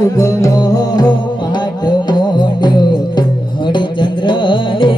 યુગમો પાઠ મોડ્યો હરિચંદ્ર ને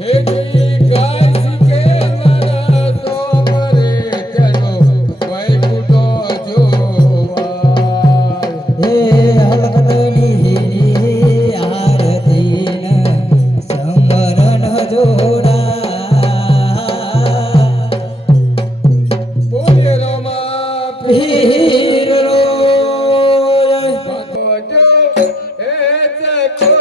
હેજી ગાય શીખે નર તો પરે ચલો વૈકુંઠો જોવા. હે હલકટની આરતીન સમરણ જોડા બોલે રમા પીર રો ભગવજો હે ચકો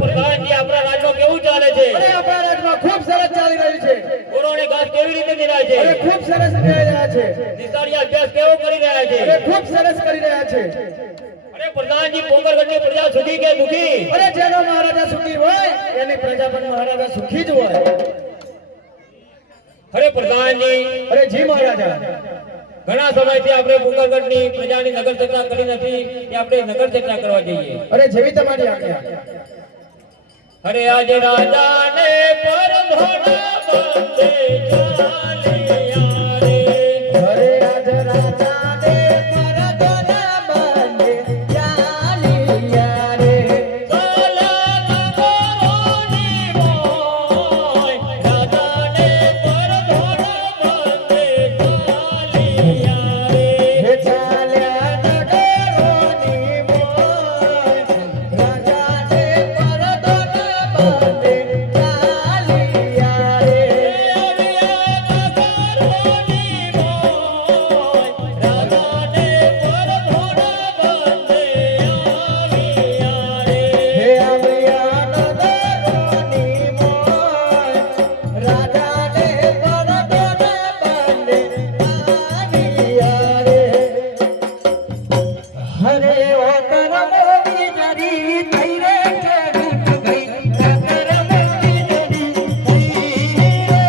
પ્રધાનજી આપણા રાજમાં કેવું ચાલે છે? અરે આપણા રાજમાં ખૂબ સરસ ચાલી રહ્યું છે. ઓરોને ઘાસ કેવી રીતે દેરાય છે? અરે ખૂબ સરસ કરી રહ્યા છે. નિશાળીયા અભ્યાસ કેવો કરી રહ્યા છે? અરે ખૂબ સરસ કરી રહ્યા છે. અરે પ્રધાનજી પોકરગઢની પ્રજા સુખી કે દુખી? અરે જેનો મહારાજા સુખી હોય એની પ્રજા પણ મહારાજા સુખી જ હોય. અરે પ્રધાનજી, અરે જી મહારાજા. ઘણા સમયથી આપણે પોકરગઢની પ્રજાની નગર ચર્ચા કરી નથી કે આપણે નગર ચર્ચા કરવા જઈએ. અરે જેવી તમારી આજ્ઞા. અરે આજે રાજાને પરધોના બંધે ચાલ્યા રે. અરે આજ રાજાને પરદોના બંધે ચાલ્યા રે. સાલા નગરોની મોય, રાજાને પરધોના બંધે ચાલ્યા રે. હે ચાલ્યા નગરોની મોય, રાજાને પરદોના બંધે ચાલ્યા રે. હે આવ્યા નગરોની મોય, રાજાને પરદોના બંધે ચાલ્યા રે. હરે ઓ કરમો વિજરી થઈ રે ખેડૂત ભાઈ, કરમો વિજરી થઈ રે.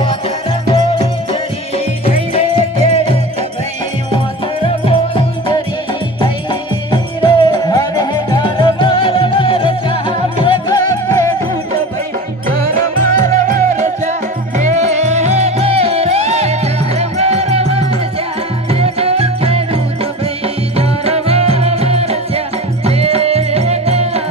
ઓ કરમો વિજરી થઈ રે ખેડૂત ભાઈ, ઓ કરમો વિજરી થઈ રે. હરે ધર્માર વરસા મેઘ ખેડૂત ભાઈ, ધર્માર વરસા મેઘ રે. ધર્માર વરસા મેઘ ખેડૂત ભાઈ, ધર્માર વરસા મેઘ.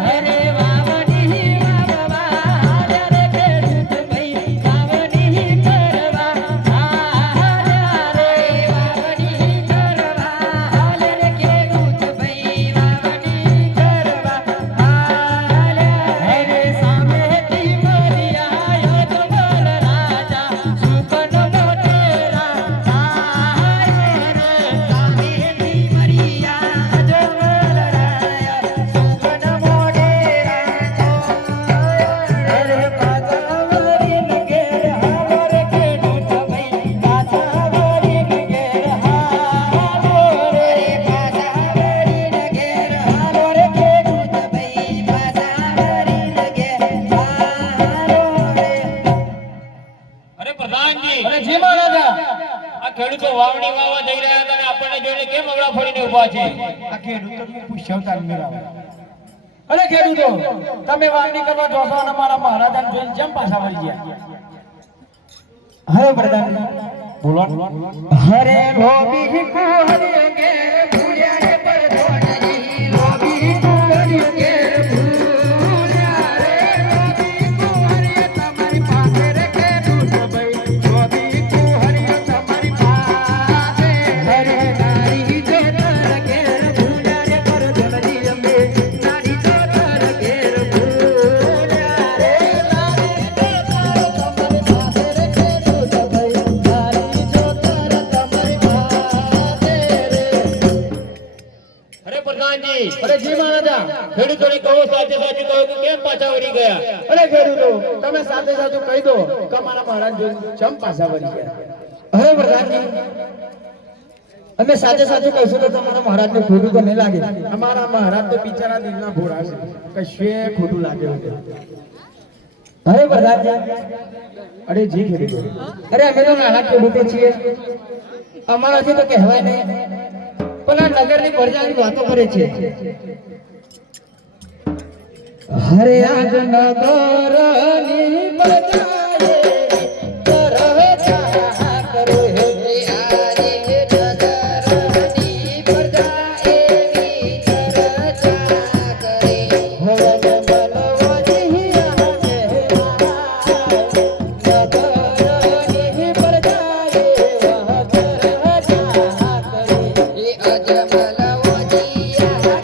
હરે વાવણી વાવવા હાલ્યા રે ખેડૂત ભાઈ, વાવણી કરવા હાલ્યા રે. વાવણી કરવા હાલ્યા રે ખેડૂત ભાઈ, વાવણી કરવા હાલ્યા. હરે સામેથી મરી આયો જમલ રાજા, સુકન મોટેરા આયો રે. સામેથી મરી આયો જમલ રાજા, સુકન મોટેરા આયો રે. પાછા વળીને ઘેર હાલો રે ખેડૂત ભાઈ, પાછા વળીને ઘેર હાલો રે. પાછા વળીને ઘેર હાલો રે ખેડૂત ભાઈ, પાછા વળીને ઘેર હાલો રે. અરે પ્રધાનજી, અરે જી મહારાજા. આ ખેડૂતો વાવણી વાવવા જઈ રહ્યા હતા અને આપણને જોઈને કેમ અગડા ફરીને ઊભા છે? આ ખેડૂતોને પૂછ્યા મેળાવે. અરે ખેડૂતો, તમે વાવણી કરવા જોશો અને મારા મહારાજાને જોઈને જેમ પાછા વળી ગયા. હવે પ્રધાન બોલો. હરે રોબી કુહરી કે ભૂલ્યા રે પરધોનજી, રોબી કુહરી કે ભૂલ્યા રે. રોબી કુહરી તમારી પાસે રે ખેડૂત ભાઈ, રોબી કુહરી તમારી પાસે. હરે નારી જોતર ઘેર ભૂલ્યા રે પરધોનજી અંબે, નારી જોતર ઘેર ભૂલ્યા રે. નારી જોતર તમારી પાસે રે ખેડૂત ભાઈ, નારી જોતર તમારી પાસે રે. અરે પ્રધાનજી, અરે જી મહારાજા. ખેડૂતોને કહો સાચે સાચું કહો કે કેમ પાછા વળી ગયા? અરે ખેડૂતો, તમે સાથે સાચું કહી દો કે અમારા મહારાજ જોઈને ચમ પાછા વળી ગયા. હવે પ્રધાનજી, અમે સાચે સાચું કહીશું તો તમારા મહારાજને ખોટું તો નહીં લાગે. અમારા મહારાજ તો બિચારા દિલના ભોળા છે, કશું ખોટું લાગે વગર. હવે પ્રધાનજી, અરે જી ખેડૂતો, અરે અમે તો નાના ખેડૂતો છીએ, અમારાથી તો કહેવાય નહીં, પણ આ નગરની પ્રજાની વાતો કરે છે. હરે આજ નગરની પ્રજાએ ચર્ચા કરો હે. આજે નગરની પ્રજાએ ચર્ચા કરે. હવે મનવજી આવે નગરની પ્રજાએ ચર્ચા કરે. એ અજમલ વજી આવે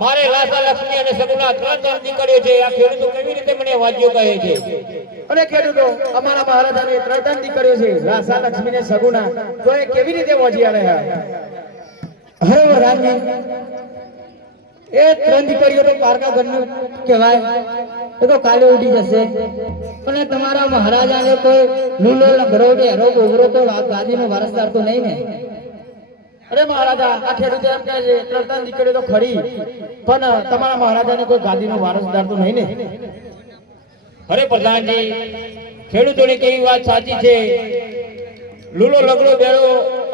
મારે લાસા લક્ષ્મી અને સગુણા ત્રણ દીકરીઓ છે. આ ખેડૂતો કેવી રીતે મને વાજ્યો કહે છે? અને ખેડૂતો અમારા મહારાજાને ત્રણ દીકરીઓ છે, લાસા લક્ષ્મી ને સગુણા, તો એ કેવી રીતે વોજી રહ્યા? હવે વરાજી એ ત્રણ દીકરીઓ તો પારકા ઘરનું કહેવાય, એ તો કાલે ઉડી જશે. અને તમારા મહારાજાને કોઈ લૂલો લંગરો ડેરો ગોગરો તો ગાદીનો વારસદાર તો નહીં ને? અરે મહારાજા, આ ખેડૂતો એમ કહે છે ત્રણ દીકરીઓ તો ખરી, પણ તમારા મહારાજાને કોઈ ગાદીનો વારસદાર તો નહીં ને? અરે પ્રધાનજી, ખેડૂતોની કેવી વાત સાચી છે. લૂલો લગડો બેડો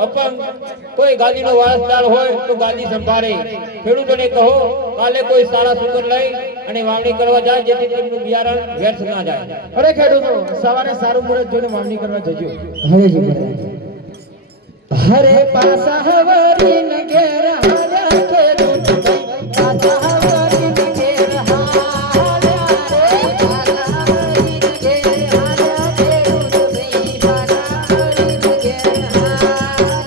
અપંગ કોઈ ગાદીનો વારસદાર હોય તો ગાદી સંભાળે. ખેડૂતોને કહો કાલે કોઈ સારા સુગર લઈ અને વાવણી કરવા જાય, જેથી તેમનું બિયારણ વ્યર્થ ના જાય. અરે ખેડૂતો સવારે સારું મુહૂર્ત જોઈને વાવણી કરવા જજો. હવે જી હરે પાસા હવરી ન ઘેર હાલ્યા ખેડૂત પાસા હવરી ન ઘેર હાલ્યા રે, પાસા હવરી ન ઘેર હાલ્યા ખેડૂત પાસા હવરી ન ઘેર હાલ્યા.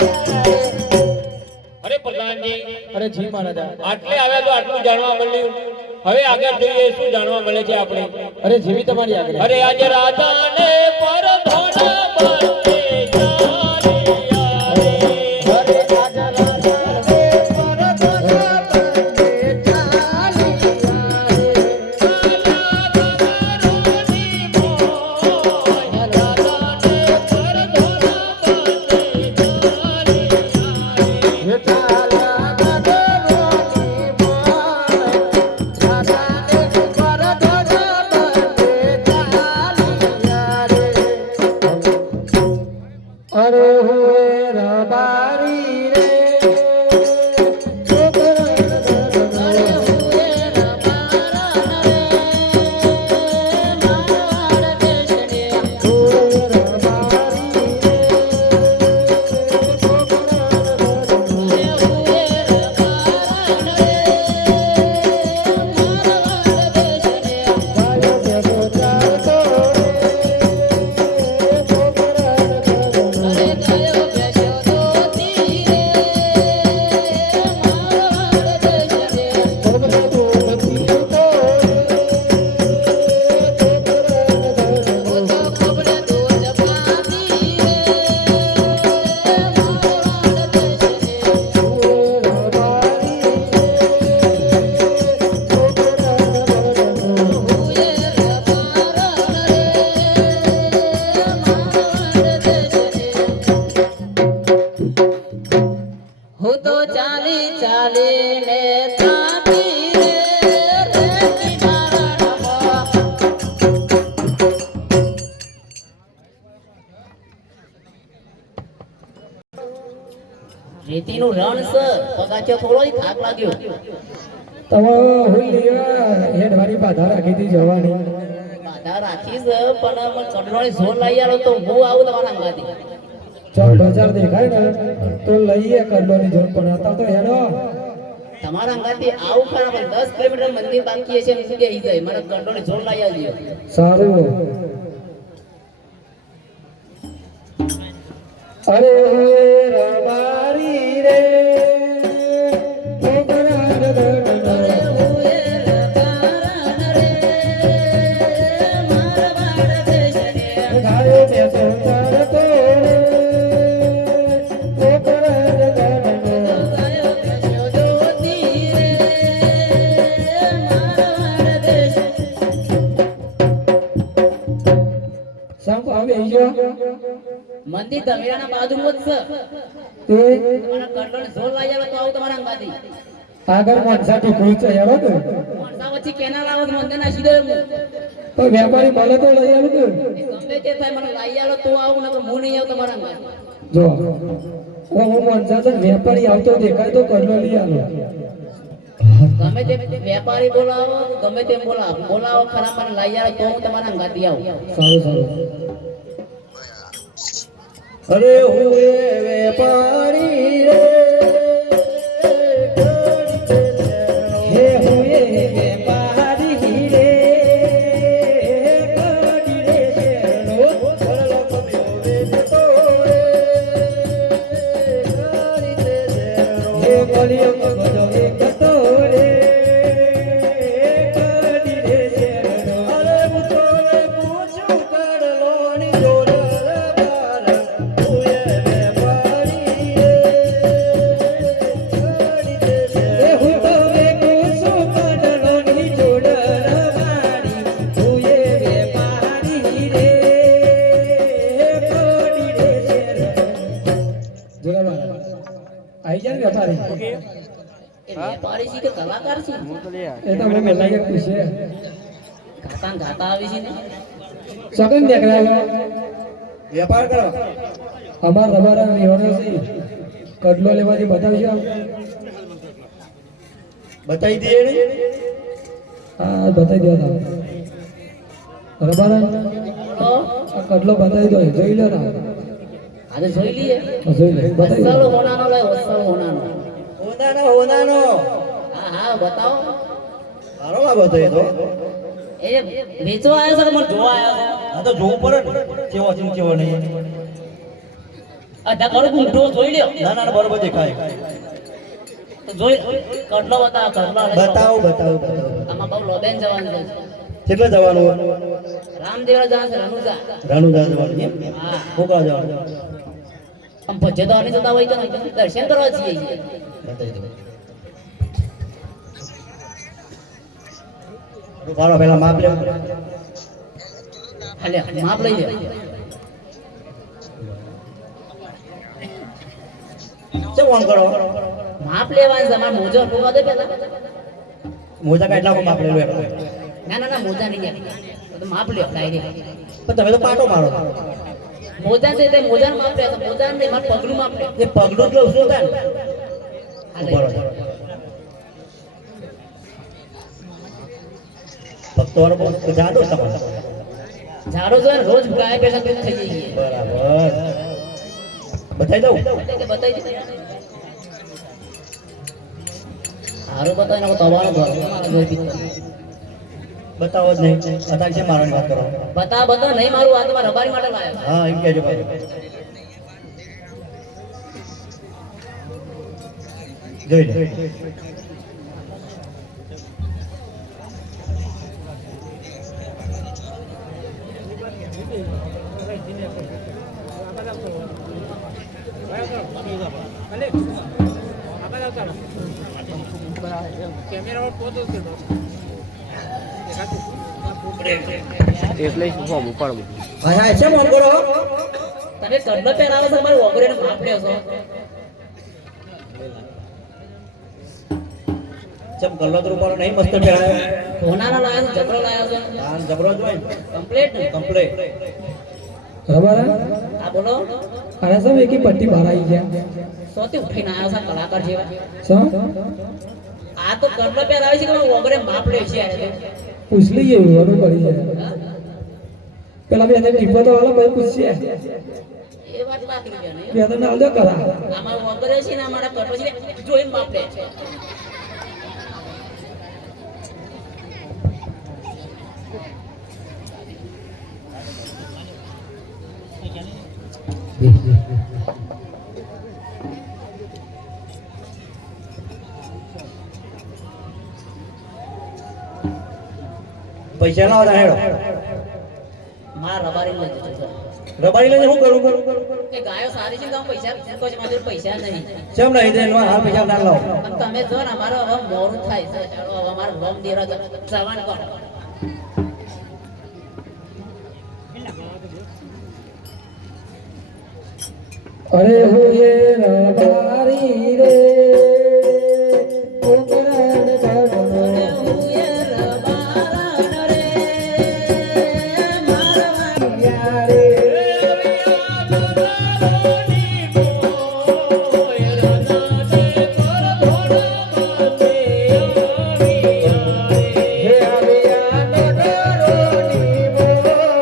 અરે પ્રધાનજી, અરે જી મહારાજા. આટલે આવ્યા તો આટલું જાણવા મળ્યું. હવે આગળ જોઈએ શું જાણવા મળે છે આપણે. અરે જેવી તમારી આજ્ઞા. અરે આજે રાજાને પર ધોળા બાંધે રેતીનું રણ છે, પગાચો થોડો થાક લાગ્યો. તમે હુલિયા હેડવારી બાધા રાખી હતી જવાની. બાધા રાખી છે, પણ મને કંડરોળી ઝોર લઈ આલો તો હું આવું તમારા અંગાથી. ચાલ બજાર દેખાય ને તો લઈએ કરલોની જોર, પણ હતા તો હેડો. તમારા અંગાથી આવું ખરા, પણ 10 કિલોમીટર મંદિર બાકી છે ને શું કે જાય, મને કંડરોળી ઝોર લઈ આવજો. સારું. અરે રબારી રે મંદિર ધમેરાના બાજુમાં જ છે. મને કંડરોળી ઝોર લઈ આલો તો આવું તમારા અંગાથી. આગળ માણસા ટીકડું છે હેડો ને. કોણસા વચ્ચે કેનાલ આવે તો મંદિર ના સીધો એમ. તો વેપારી મળે તો લઈ આવું ને. ગમે તે થાય મને લઈ આલો તો આવું, ને તો હું નહીં આવું તમારા અંગાથી. જો હું માણસા છે, વેપારી આવતો દેખાય તો કરલો લઈ આલો. ગમે તે વેપારી બોલાવો, ગમે તેમ બોલાવો ખરા, મને લઈ આલો તો હું તમારા અંગાથી આવું. સારું સારું. અરે હું વેપારી રે હે હું વેપારી રે કડી રે શેરનો ભરલો કમ્યો વેચતો રે કડી રે શેરનો હે કલિયો કગજો વેચતો રે આઈ જાય ને વેપારી એ વેપારી છે કે કલાકાર છે એ તો મને લાગે પૂછે ગાતા ગાતા આવી છે ને સગન દેખાય વેપાર કરો અમાર રબારા વિહોણો છે કડલો લેવાથી બતાવજો બતાવી દઈએ ને હા બતાવી દો રબારા બોલો આ કડલો બતાવી દો જોઈ લો ના આજે જોઈ લઈએ જોઈ લે બતાવી વત્સલ દો હોનાનો લે વત્સલ હોનાનો હોનાનો હા હા બતાવો સારો લાગો તો એ તો એ વેચવા આવ્યો છે કે મને જોવા આવ્યો આ તો જોવું પડે ને કેવો છે કેવો નહીં છે અધા કરું ઊંધો જોઈ લ્યો ના ના બરોબર દેખાય તો જોઈ કડલો બતાવો કડલો લઈ લો. બતાવો બતાવો બતાવો આમાં બહુ લોબેન જવાનું છે કેટલા જવાનું રામદેવરા જવાનું છે રનુજા રાણુદા જવાનું એમ હા કોકરા જવાનું આમ ભજ્જે તો આની જતા હોય કે નહીં દર્શન કરવા જઈએ છીએ બતાવી દો પાડો પેલા માપ લે હાલે માપ લઈ લે શું ફોન કરો માપ લેવાનું છે અમારે મોજો ટૂંકા દે પેલા મોજા કેટલા માપ લેલો એટલા ના ના ના મોજા નહીં યાર. તો માપ લ્યો ડાયરેક્ટ પણ તમે તો પાટો મારો મોજા છે તે મોજાનું માપ લે તો મોજા નહીં મારે પગલું માપ લે એ પગલું જ લઉં છું તાન હાલે બરોબર ભક્તો વાળો બહુ જાડો તમારો ઝાડો જો ને રોજ ગાય પેલા દૂધ થઈ જઈએ બરાબર બતાવી દઉં એટલે કે બતાવી દે હારું બતાવી નાખો તવાનો ઘર તમારા જોઈ પીતો બતાવો જ નહીં અત્યારે છે મારવાની વાત કરો બતા નહીં મારું આ તમારા રબારી માટે લાવ્યો હા એમ કહેજો ભાઈ જોઈ લે હા છે ફોન કરો તમે કડલો પહેરાવો છો અમારે ઓગરેને માપ લ્યો છો ચમ કલ્લો તો રૂપાળો નહીં મસ્ત પહેરાયો કોનાનો લાવ્યો છો જબરો લાવ્યો છો હા જબરો જ હોય કમ્પ્લીટ ને કમ્પ્લીટ રબારા આ બોલો આના સમ એકી પટ્ટી બહાર આવી ગયા સોથી ઉઠીને આવ્યો છે કલાકાર જેવા સમ આ તો કડલો પહેરાવે છે કે ઓગરે માપ લે છે આ તો. પૂછ લઈએ વડું પડી જાય હા? પેલા બે ટીપો તો વાળા ભાઈ પૂછીએ એ વાત બાકી છે ને બે તમે આલજો કરા આમાં ઓગરે છે ને અમારા કડલો છે ને જોઈને માપ લે છે પૈસા ના આવતા હેડો મારા રબારી લઈ જજો રબારી લઈને શું કરું એ ગાયો સારી છે તો હું પૈસા તો જ મારી જોડે પૈસા નહીં ચમ નહીં દે હાલ પૈસા ના લાવો અને તમે જો ને અમારો હવે મોડું થાય છે ચાલો હવે અમારો રોમ દેરો જવાન કરો અરે હો એ રબારી રે ઉગરણ ગગન યારે હે આલિયા નગરોની મોર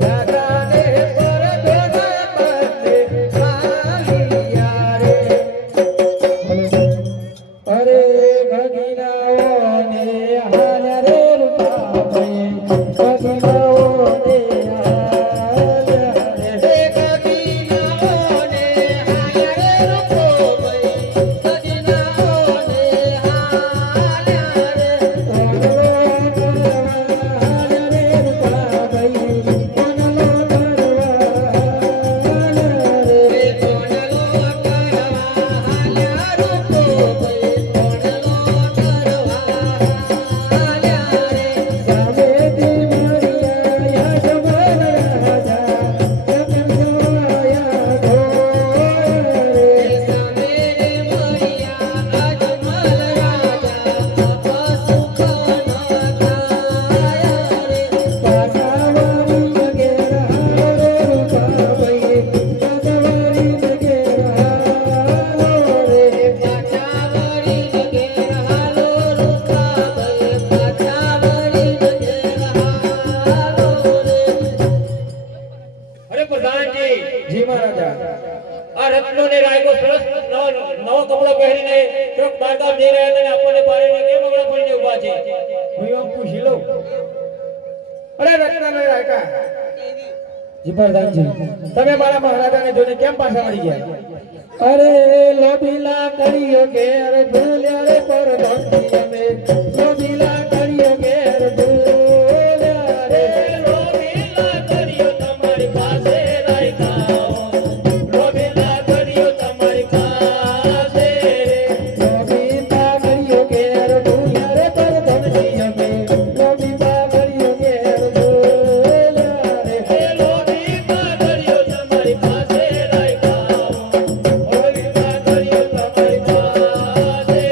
જગાને પર દોના પતે આલિયા રે પ્રધાનજી જી મહારાજા આ રત્નો ને રાયકો સરસ નવો કપડો પહેરીને ચોક બારગામ જઈ રહ્યા હતા અને આપણને પાડીને કેમ આગળ પડીને ઊભા છે હું એમ પૂછી લઉં અરે રત્નાનો રાયકા જી પ્રધાનજી તમે મારા મહારાજાને જોઈને કેમ પાછા વળી ગયા અરે લોભીલા કળિયો ઘેર ભૂલ્યા રે પરધાનજી અમે લોભીલા કળિયો ઘેર ભૂલ્યા રે લોભીલા કર્યો તમારી પાસે રાયકાઓ લોભીલા કર્યો તમારી પાસે લોભીલા કળિયો ઘેર ભૂલ્યા રે પરધાનજી અમે લોભીલા કળિયો ઘેર ભૂલ્યા રે લોભીલા કર્યો તમારી પાસે રાયકાઓ લોભીલા કર્યો તમારી પાસે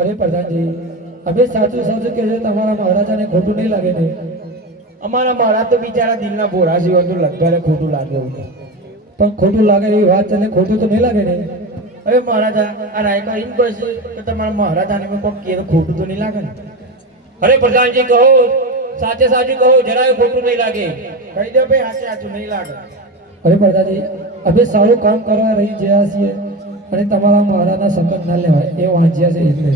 અરે પ્રધાનજી હવે સાચું સાચું કે તમારા મહારાજાને ખોટું નહીં લાગે ને અમારા મહારાજ તો બિચારા દિલના ભોળા જીવન તો લગભગ ખોટું લાગે એવું છે. પણ ખોટું લાગે એવી વાત છે ને ખોટું તો નહીં લાગે ને હવે મહારાજા આ રાયકા એમ કહે છે કે તમારા મહારાજાને કોઈ કોક કહે તો ખોટું તો નહીં લાગે ને અરે પ્રધાનજી કહો સાચે સાચું કહો જરાય ખોટું નહીં લાગે કહી દો ભાઈ સાચે સાચું નહીં લાગે અરે પ્રધાનજી અમે સારું કામ કરવા રહી ગયા છીએ અને તમારા મહારાજના સંકટ ના લેવાય એ વાંચ્યા છે એટલે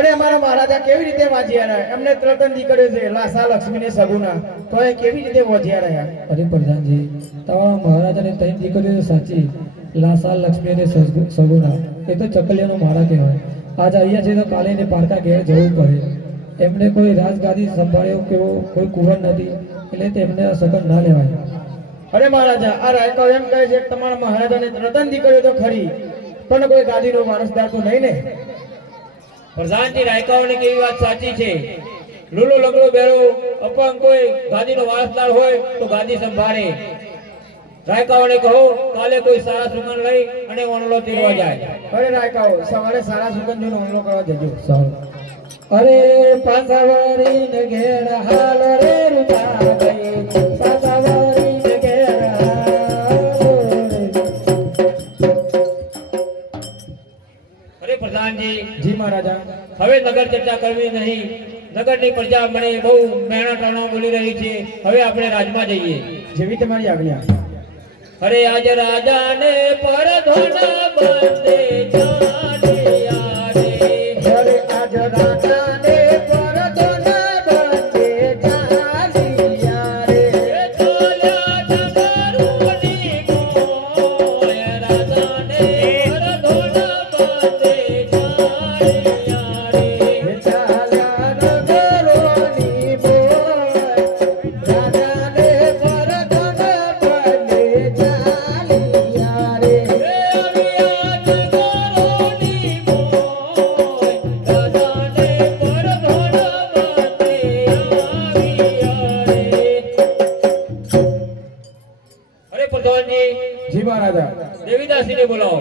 અરે અમારા મહારાજા કેવી રીતે વાંચ્યા રહ્યા એમને ત્રણ દીકરીઓ છે લાસા લક્ષ્મી ને સગુના તો એ કેવી રીતે વાંચ્યા રહ્યા અરે પ્રધાનજી તમારા મહારાજાને ત્રણ દીકરીઓ સાચી લાસા લક્ષ્મી અને સગુના એ તો ચકલિયાનો મારા કહેવાય આજ આવ્યા છે તો કાલે એને પારકા ઘેર જવું પડે એમને કોઈ રાજગાદી સંભાળ્યો કેવો કોઈ કુંવર નથી એટલે તેમને આ સંકટ ના લેવાય અરે મહારાજા આ રાયકા એમ કહે છે કે તમારા મહારાજાને ત્રણ દીકરીઓ તો ખરી પણ કોઈ ગાદીનો વારસદાર તો નહીં ને પ્રધાનજી રાયકાઓની કેવી વાત સાચી છે લૂલો લગડો બેરો અપંગ કોઈ ગાદીનો વારસદાર હોય તો ગાદી સંભાળે રાયકાઓને કહો કાલે કોઈ સારા સુગંધ લઈ અને વણલો તેરવા જાય અરે રાયકાઓ સવારે સારા સુગંધનો હુમલો કરવા જજો સારું અરે પાસાવારીને ઘેર હાલ રે રૂપા ગઈ પાસાવારીને ઘેર હાલ રે. અરે પ્રધાનજી જી મહારાજા હવે નગર ચર્ચા કરવી નહીં નગરની પ્રજા મને બહુ મહેણા ટાણા બોલી રહી છે હવે આપણે રાજમાં જઈએ જેવી તમારી આજ્ઞા અરે આજ રાજાને પરધોના બંને જાણ્યા રે અરે આજ રાજાને પરદોના બંને ચાલ્યા રે ચાલ્યા ડમરુની મોય રાજાને પરધોના બંને જાણ્યા રે ચાલ્યા નગરોની બોય રાજાને પરદોના બંને ચાલ્યા રે અરે પ્રધાનજી જી મહારાજા દેવીદાસીને બોલાવો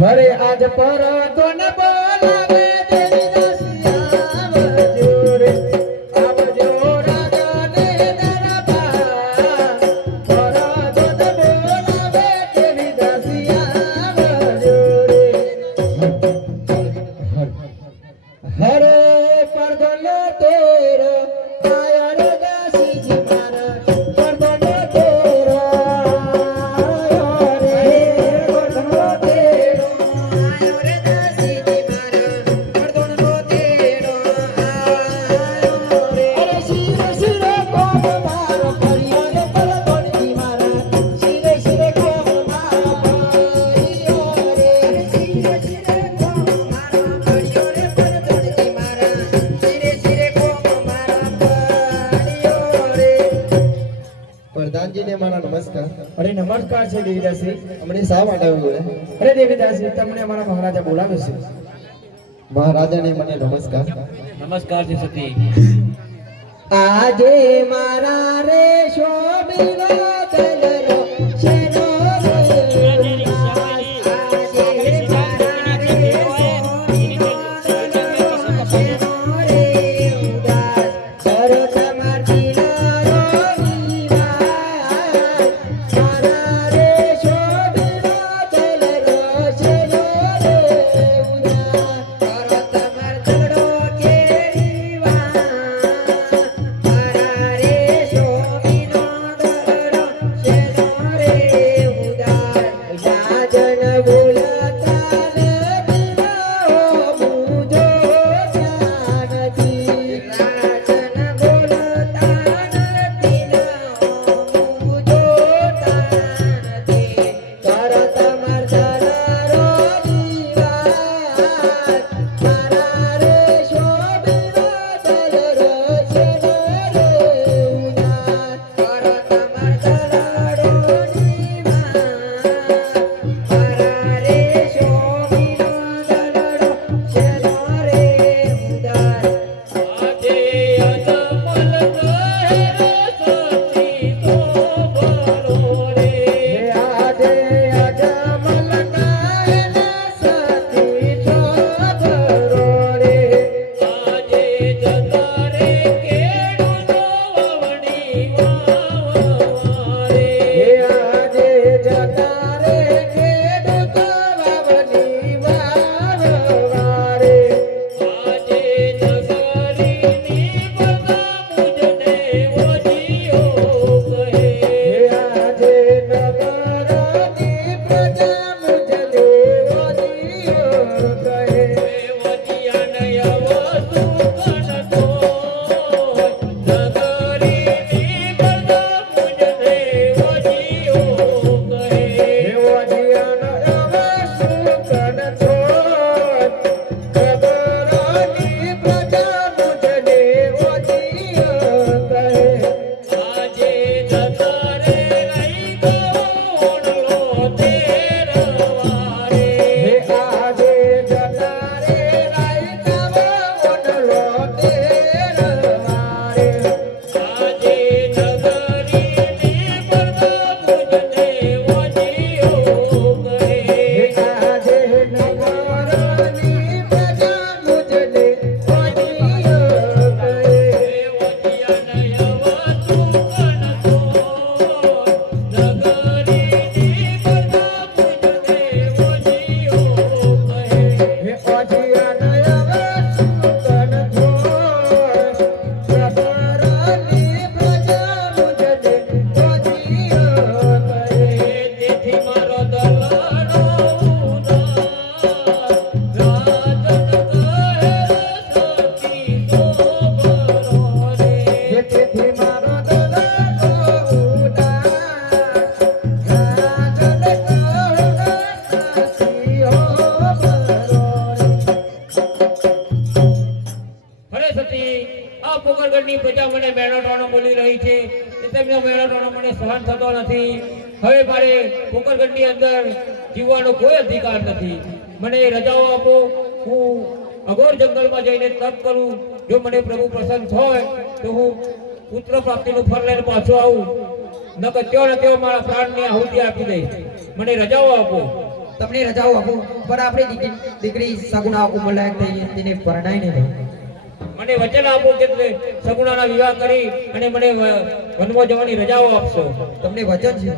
હરે આજ પરદો ન બોલાવે દેવીદાસિયા આવજો રે આવજો રાજાને દરબાર પરદો ન બોલાવે દેવીદાસિયા આવજો રે હરે પરદો ન તોરો આયર દાસીજી મારા પરદો ન તોરો આયો રે પરદો ન તેરો આયો રે દાસીજી મારા પરદો ન તેરો આયો રે અરે શિરે શિરે કોમ મારો પરિયો રે પરદોની મારા શિરે શિરે કોમ મારો પરિયો રે શિરે શિરે કોમ મારો પરિયો રે પરદોની મારા શિરે શિરે કોમ મારો પરિયો રે પ્રધાનજીને મારા નમસ્કાર. અરે નમસ્કાર છે દેવીદાસી હમણાં શા માટે આવ્યું બોલે? અરે દેવીદાસી તમને અમારા મહારાજા બોલાવે છે મહારાજાને મને નમસ્કાર. નમસ્કાર છે સતી આજે મારા રે શોભિલો કલરો શેનો રે ઉદાસ. આજે મારા રે શોભિલો કલરો શેનો રે ઉદાસ. કરો તમાર દિલરો વિવાસ. મારા રે શોભિલો કલરો શેનો રે ઉદાસ. કરો તમાર દડો કેરી વાસ. મારા રે શોભિલો પ્રતાપનો મેળાનો મને સહન થતો નથી. હવે મારે પોકરગઢની અંદર જીવવાનો કોઈ અધિકાર નથી. મને રજાઓ આપો, હું અઘોર જંગલમાં જઈને તપ કરું. જો મને પ્રભુ પ્રસન્ન હોય તો હું પુત્ર પ્રાપ્તિનું ફળ લઈને પાછો આવું, નકર ત્યો ને ત્યો મારા પ્રાણની આહુતિ આપી દઈશ. મને રજાઓ આપો. તમને રજાઓ આપો, પણ આપણી દીકરી સગુણા ઉંમર લાયક થઈ તેને પરણાઈને દો. મને વચન આપો કે તમે સગુણાના વિવાહ કરી અને મને વનમાં જવાની રજાઓ આપશો. તમને વચન છે.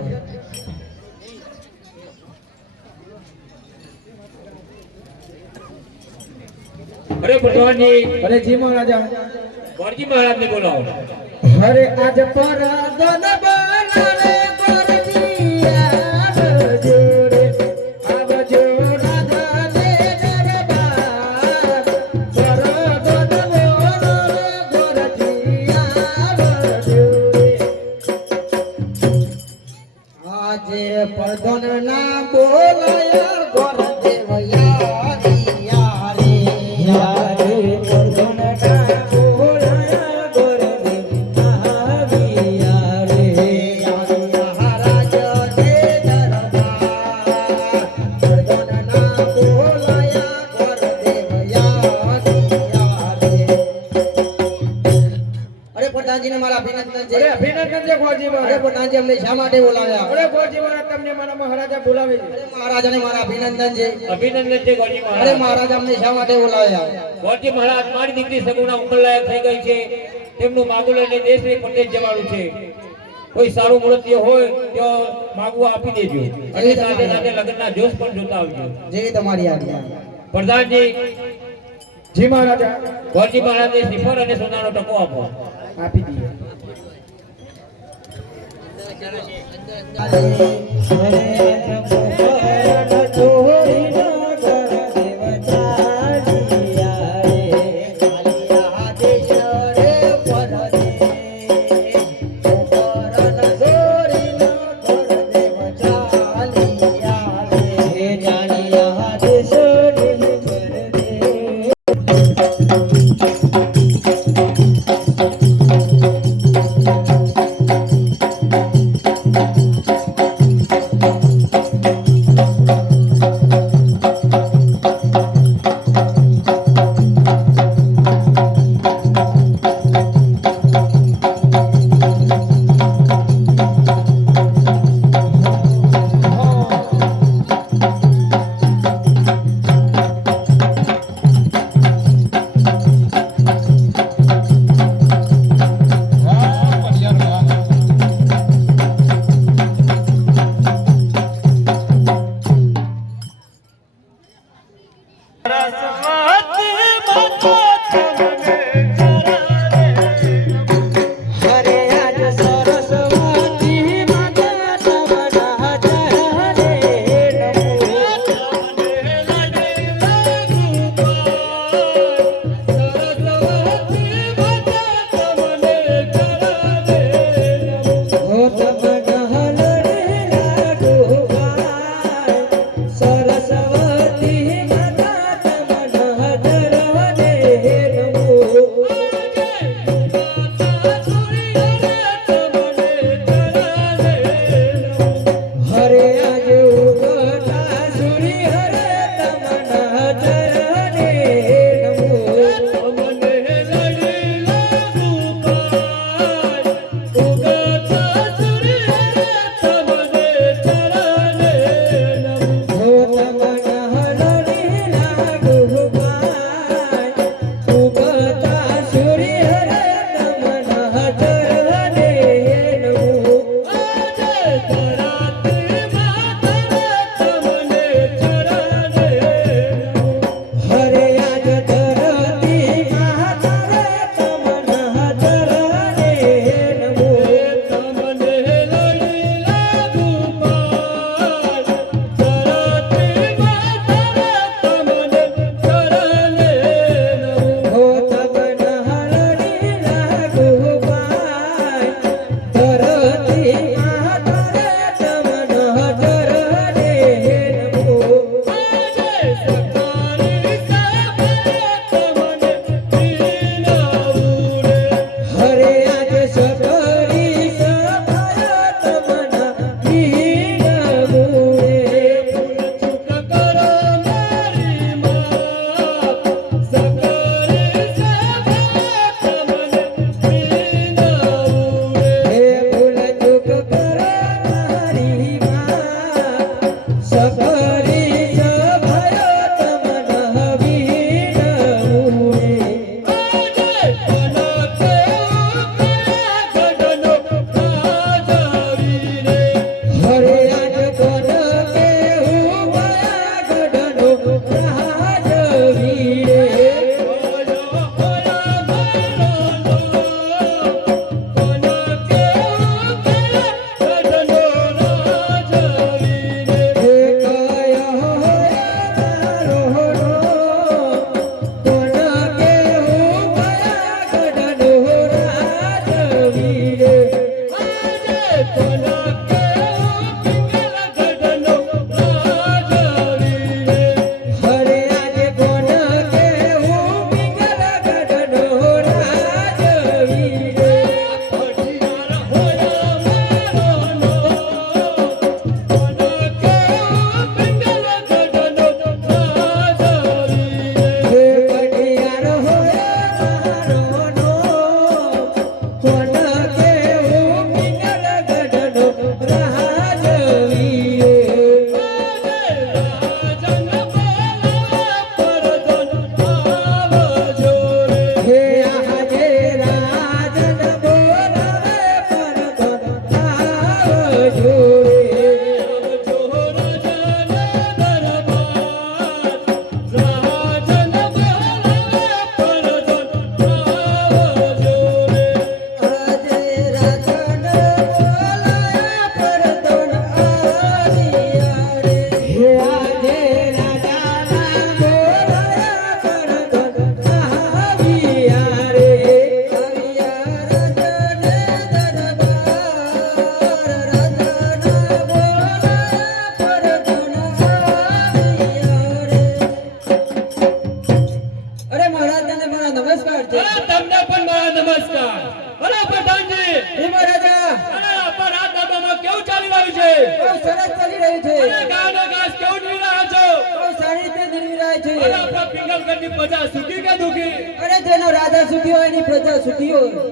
અરે પ્રધાનજી, અરે જી મહારાજા. ગોરજી મહારાજને બોલાવો. અરે આજ પરદન બનાવે ગોરજી આવજો રે, આવજો રાધાને દરબાર. પરદન બનાવે ગોરજી આવજો રે. આજે પરદન ના બોલાયા ગોરદેવ યારિયા રે. યારે પરદન ના બોલાયા ગોરદેવ આવ્યા રે. મહારાજ દે દરબાર. પરદન ના બોલાયા ગોરદેવ યારિયા રે. અરે પ્રધાનજીને મારા અભિનંદન છે. અરે અભિનંદન છે ગોરજી અરે મહારાજ. પ્રધાનજી અમને શા માટે બોલાવ્યા? અરે ગોરજી મહારાજ, તમને મારા મહારાજા બોલાવે છે. અરે મહારાજાને મારા અભિનંદન છે. અભિનંદન છે ગોરજી અરે મહારાજ. મહારાજ અમને શા માટે બોલાવ્યા? ગોરજી મહારાજ, મારી દીકરી સગુણા ઉંમરલાયક થઈ ગઈ છે. તેમનું માગું લઈને દેશની પરદેશ જવાનું છે. કોઈ સારું મુહૂર્ત હોય તો માગવું આપી દેજો અને સાથે સાથે લગ્નના જોશ પણ જોતા આવજો. જેવી તમારી આજ્ઞા. પ્રધાનજી, જી મહારાજા. ગોરજી મહારાજને શ્રીફળ અને સોનાનો ટકો આપો. આપી દઈએ. સરસ ચાલી રહ્યું છે. અરે ગાનો ઘાસ કેવું નીવી રહ્યા છો? બહુ સારી રીતે નિર્મી રહ્યા છે. અરે આપણા પિંગલગઢની પ્રજા સુખી કે દુખી? અરે જેનો રાજા સુખી હોય એની પ્રજા સુખી હોય.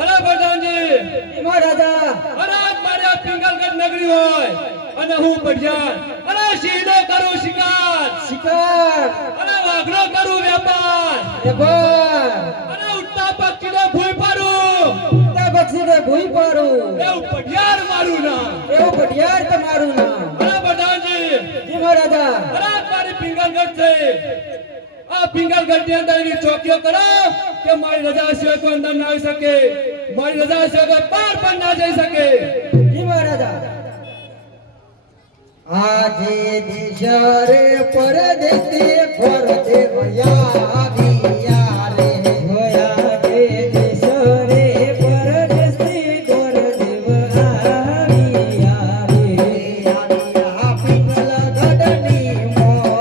અરે પ્રધાનજી, એમાં રાજા અરે મારે આ પિંગલગઢ નગરી હોય અને હું પઢિયાર, અરે સિંહનો કરું શિકાર, શિકાર અરે વાઘનો કરું વેપાર, વેપાર અરે ઉઠતા પક્ષીને ભૂઈ પાડું, ઉગતા પક્ષીને ભૂઈ પાડું. એવું પઢિયાર મારું નામ. એવું પઢિયાર તમારું નામ. અરે પ્રધાનજી, એમાં રાજા અરે મારી પિંગલગઢ છે, આ પિંગલગઢની અંદર એવી ચોકીઓ કરો કે મારી રજા સિવાય કોઈ અંદર ના આવી શકે, મારી રજા સિવાય પાર પણ ના જઈ શકે. એમાં રાજા આજે દેશ રે પરદેશી ફર દેવયા દિયા રે હોયા કે દેશ રે પરદેશી ફર દેવયા દિયા રે આલિયા પિંગલગઢની મોય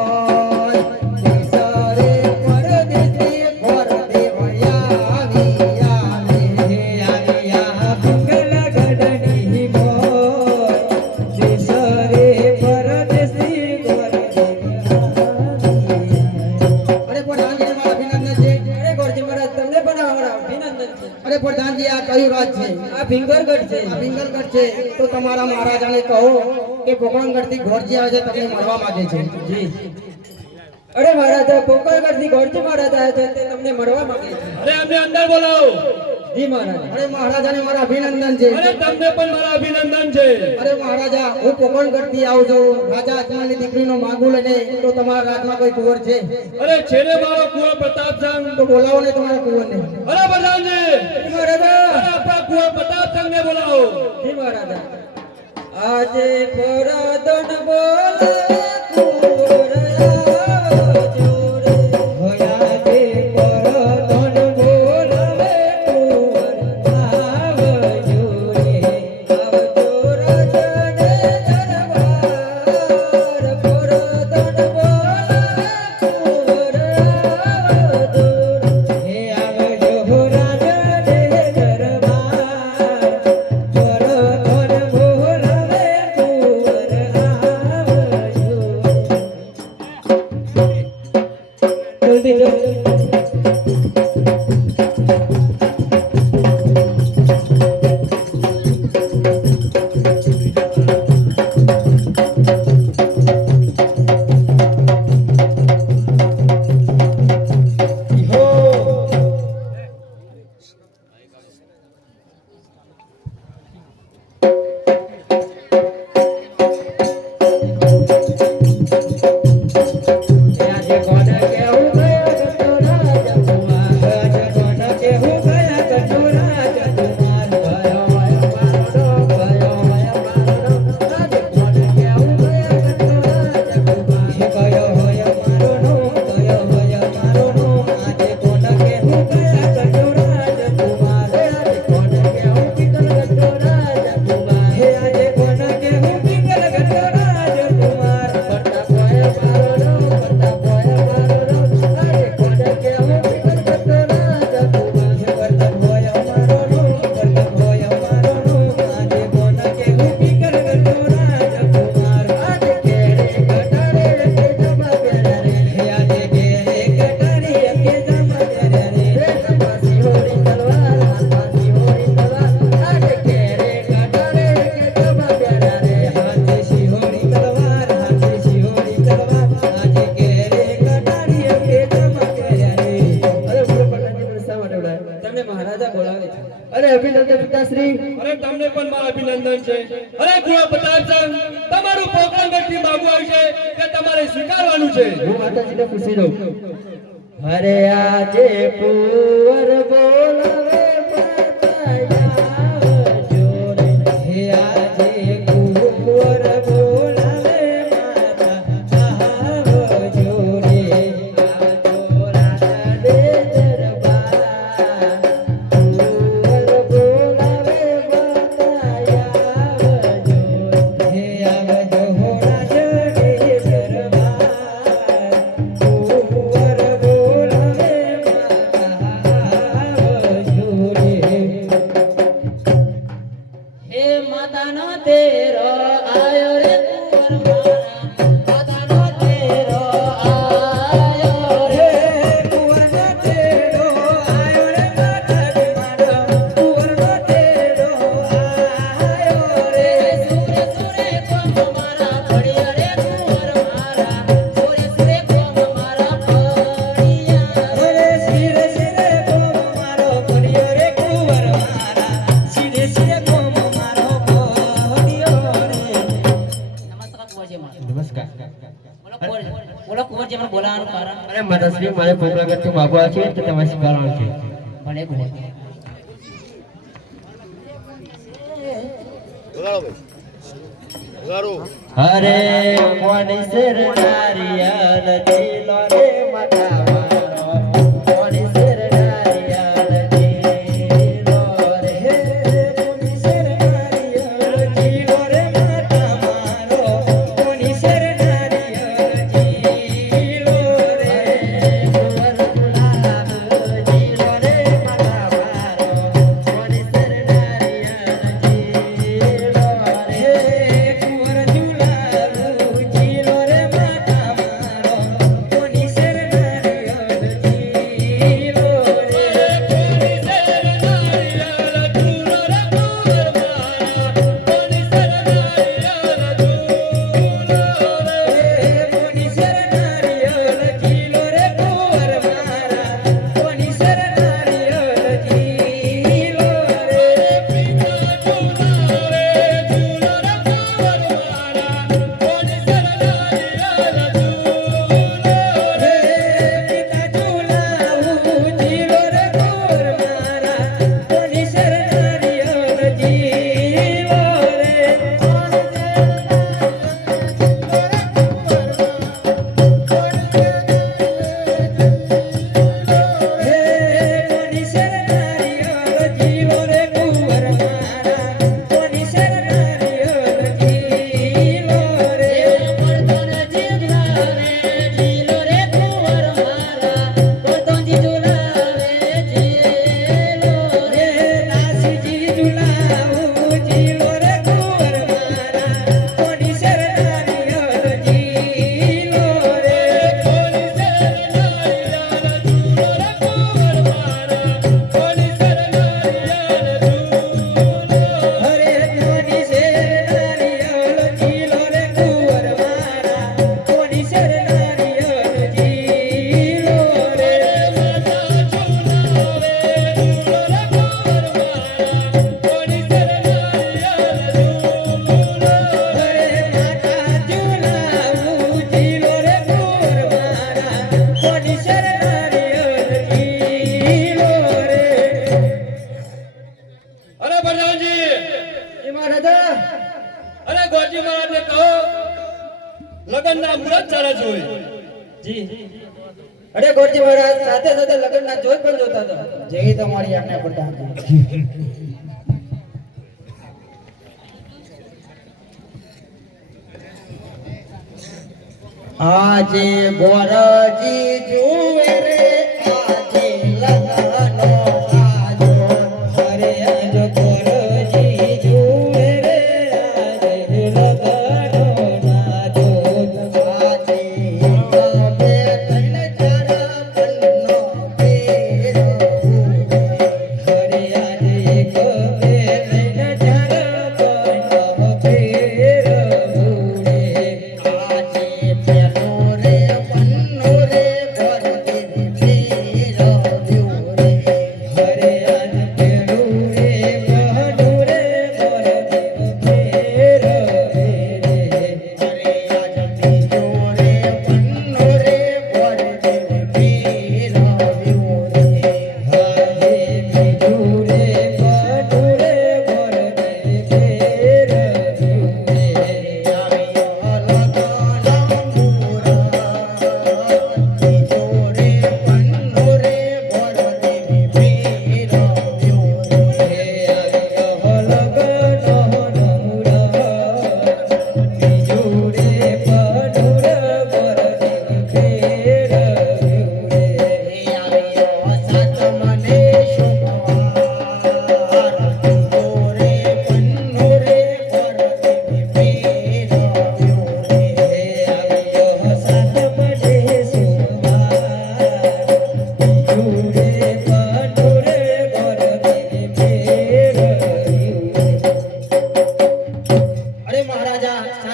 દેશ રે પરદેશી ફર દેવયા દિયા રે આલિયા પિંગલગઢની મોય દેશ રે પરદેશી ફર અરે પ્રધાનજી મારા અભિનંદન છે. અરે ગોરજી મહારાજ તમને પણ અમારા અભિનંદન છે. અરે પ્રધાનજી આ કયું રાજ છે? આ પિંગલગઢ છે. આ પિંગલગઢ છે તો તમારા મહારાજાને કહો કે પોકરણગઢ થી ગોરજી આવે છે, તમને મળવા માંગે છે. જી. અરે મહારાજા પોકરણગઢ થી ગોરજી મહારાજ આવે છે તે તમને મળવા માંગે છે. અરે અમને અંદર બોલાવો. જી મહારાજ. અરે મહારાજાને મારા અભિનંદન છે. અરે તમને પણ મારા અભિનંદન છે. અરે મહારાજા હું પોકરણગઢ થી આવું છું, રાજા અજમાની દીકરીનો માંગુ લઈને, તો તમારા રાજમાં કોઈ કુંવર છે અરે છેલ્લે મારો કુંવર પ્રતાપસિંહ. તો બોલાવો ને તમારા કુંવરને. અરે પ્રધાનજી, જી મહારાજા. અરે આપણા કુંવર પ્રતાપસિંહ ને બોલાવો. જી મહારાજા. આજે ફરદન બોલે કુંવર આવજો રે. હોયા જે ફરદન બોલે કુંવર આવજો રે. આવજો રાજાને દરબાર ફરદન બોલે કુંવર આવજો રે. હે આવજો રાજાને દરબાર ફરદન બોલે કુંવર આવજો. જલ્દી જલ્દી આજે કોને કેવું ગયા ગતો રાજા કુમાર. આજે કોને કેવું ગયા ગતો રાજા કુમાર. ગયો હોય મારો, ગયો હોય મારો. આજે કોને કેવું ગયા ગતો રાજા કુમાર. ગયો હોય મારો, ગયો હોય મારો. આજે કોને કેવું ગયા ગતો રાજા કુમાર. આજે કોને કેવું પિંગલ ગતો રાજા કુમાર. આજે કોને કેવું પિંગલ ગતો રાજા કુમાર. કરતા કોઈ મારો, કરતા કોઈ મારો. આજે કોને કેવું પિંગલ ગતો રાજા કુમાર. કરતા કોઈ મારો, કરતા કોઈ મારો. આજે કોને કેવું પિંગલ ગતો રાજા કુમાર. આજે કેરે કટારે કે જમા કરે રે. આજે કેરે કટારે કે જમા કરે રે. તપાસી હોરી તલવાર, તપાસી હોરી તલવાર. આજે કેરે કટારે કે જમા કરે રે. હાથે સિહોરી તલવાર, હાથે સિહોરી તલવાર. આજે કેરે કટારે કે જમા કરે રે. અરે બોલો પટનાજી મને શા માટે બોલાવ્યા? તમને મહારાજા બોલાવે છે. અરે અભિનંદન પિતાશ્રી. અરે તમને પણ મારા અભિનંદન છે. અરે કુંવર પ્રતાપસિંહ, તમારું પોકરણગઢ થી માગવું આવ્યું છે કે તમારે સ્વીકારવાનું છે. હું માતાજીને પૂછી દઉં. અરે આજે કુંવર બોલાવે આવજો રે. હે આજે કુંવર બોલાવે માતા આવજો રે. આવજો રાજા દે દરબાર. કુંવર બોલાવે માતા આવજો. હે આવજો રાજા દે દરબાર. કુંવર બોલાવે માતા આવજો. દાદાનો તેરો આયો રે કુંવર મારા દાદાનો તેરો આયો રે કુંવરનો તેડો આયો રે માતાજી મારા કુંવરનો તેડો આયો રે સુરે સુરે કોમ મારા પડિયા રે કુંવર મારા સુરે સુરે કોમ મારા પડિયા અરે શિરે શિરે કોમ મારો પડ્યો રે કુંવર મારા શિરે શિરે કોમ મારો પડ્યો રે નમસ્કાર કુંવરજી મારા નમસ્કાર બોલો કુંવરજી મને બોલાવાનું કારણ અરે માતાશ્રી મારે પ્રોગ્રામ થી માગવા છે તો તમે સ્વીકારવાનું છે ભલે કુંવર હરે મોની શેર નારિયલ જીલો રે માતા મારો મોની શેર નારિયલ જીલો રે કોની શેર નારિયલ જીલો રે માતા મારો કોની શેર નારિયલ જીલો રે કુંવર ગુલાબ જીલો રે માતા મારો મોની શેર નારિયલ જીલો રે કુંવર ઝુલાવું જીલો રે માતા મારો કોની શેર નારિયલ જીલો રે કોની શેર નારિયલ જીલો રે કુંવર મારા કોની શેર નારિયલ જીલો રે પિતા ઝુલાવું જીલો રે કુંવર મારા કોની શેર નારિયલ જીલો રે કોની શેર નારિયલ જીલો રે કુંવર મારા કોની શેર નારિયલ જીલો રે પડતોનજી ઝુલાવે જીલો રે કુંવર મારા પડતોનજી ઝુલાવે જીલો રે દાસીજી ઝુલાવું જીલો રે કુંવર મારા કોની શેર નારિયલ જીલો રે હરે કોની શેર નારિયલ જીલો રે કુંવર મારા કોની શેર નારિયલ જીલો રે હરે માતા ઝુલાવું જીલો રે કુંવર મારા કોની શેર નારિયલ જીલો રે અરે પ્રધાનજી એ મહારાજા અરે ગોજી મહારાજને કહો લગ્નના મુહૂર્ત ચાલે છે જી અરે ગોરજી મહારાજ સાથે સાથે લગ્નના જોઈ પણ જોતા હતા જેવી તમારી આજ્ઞા પડતા હતી આજે ગોરજી જુએ રે આજે લગનો આજો અરે આજો ગોરજી જુએ રે આજે લગનો આજો આજે બે ત્રણ ચાર પન્નો પેરો હરે આજે એક બે ત્રણ ચાર પન્નો પેરો આજે પેલો રે પન્નો રે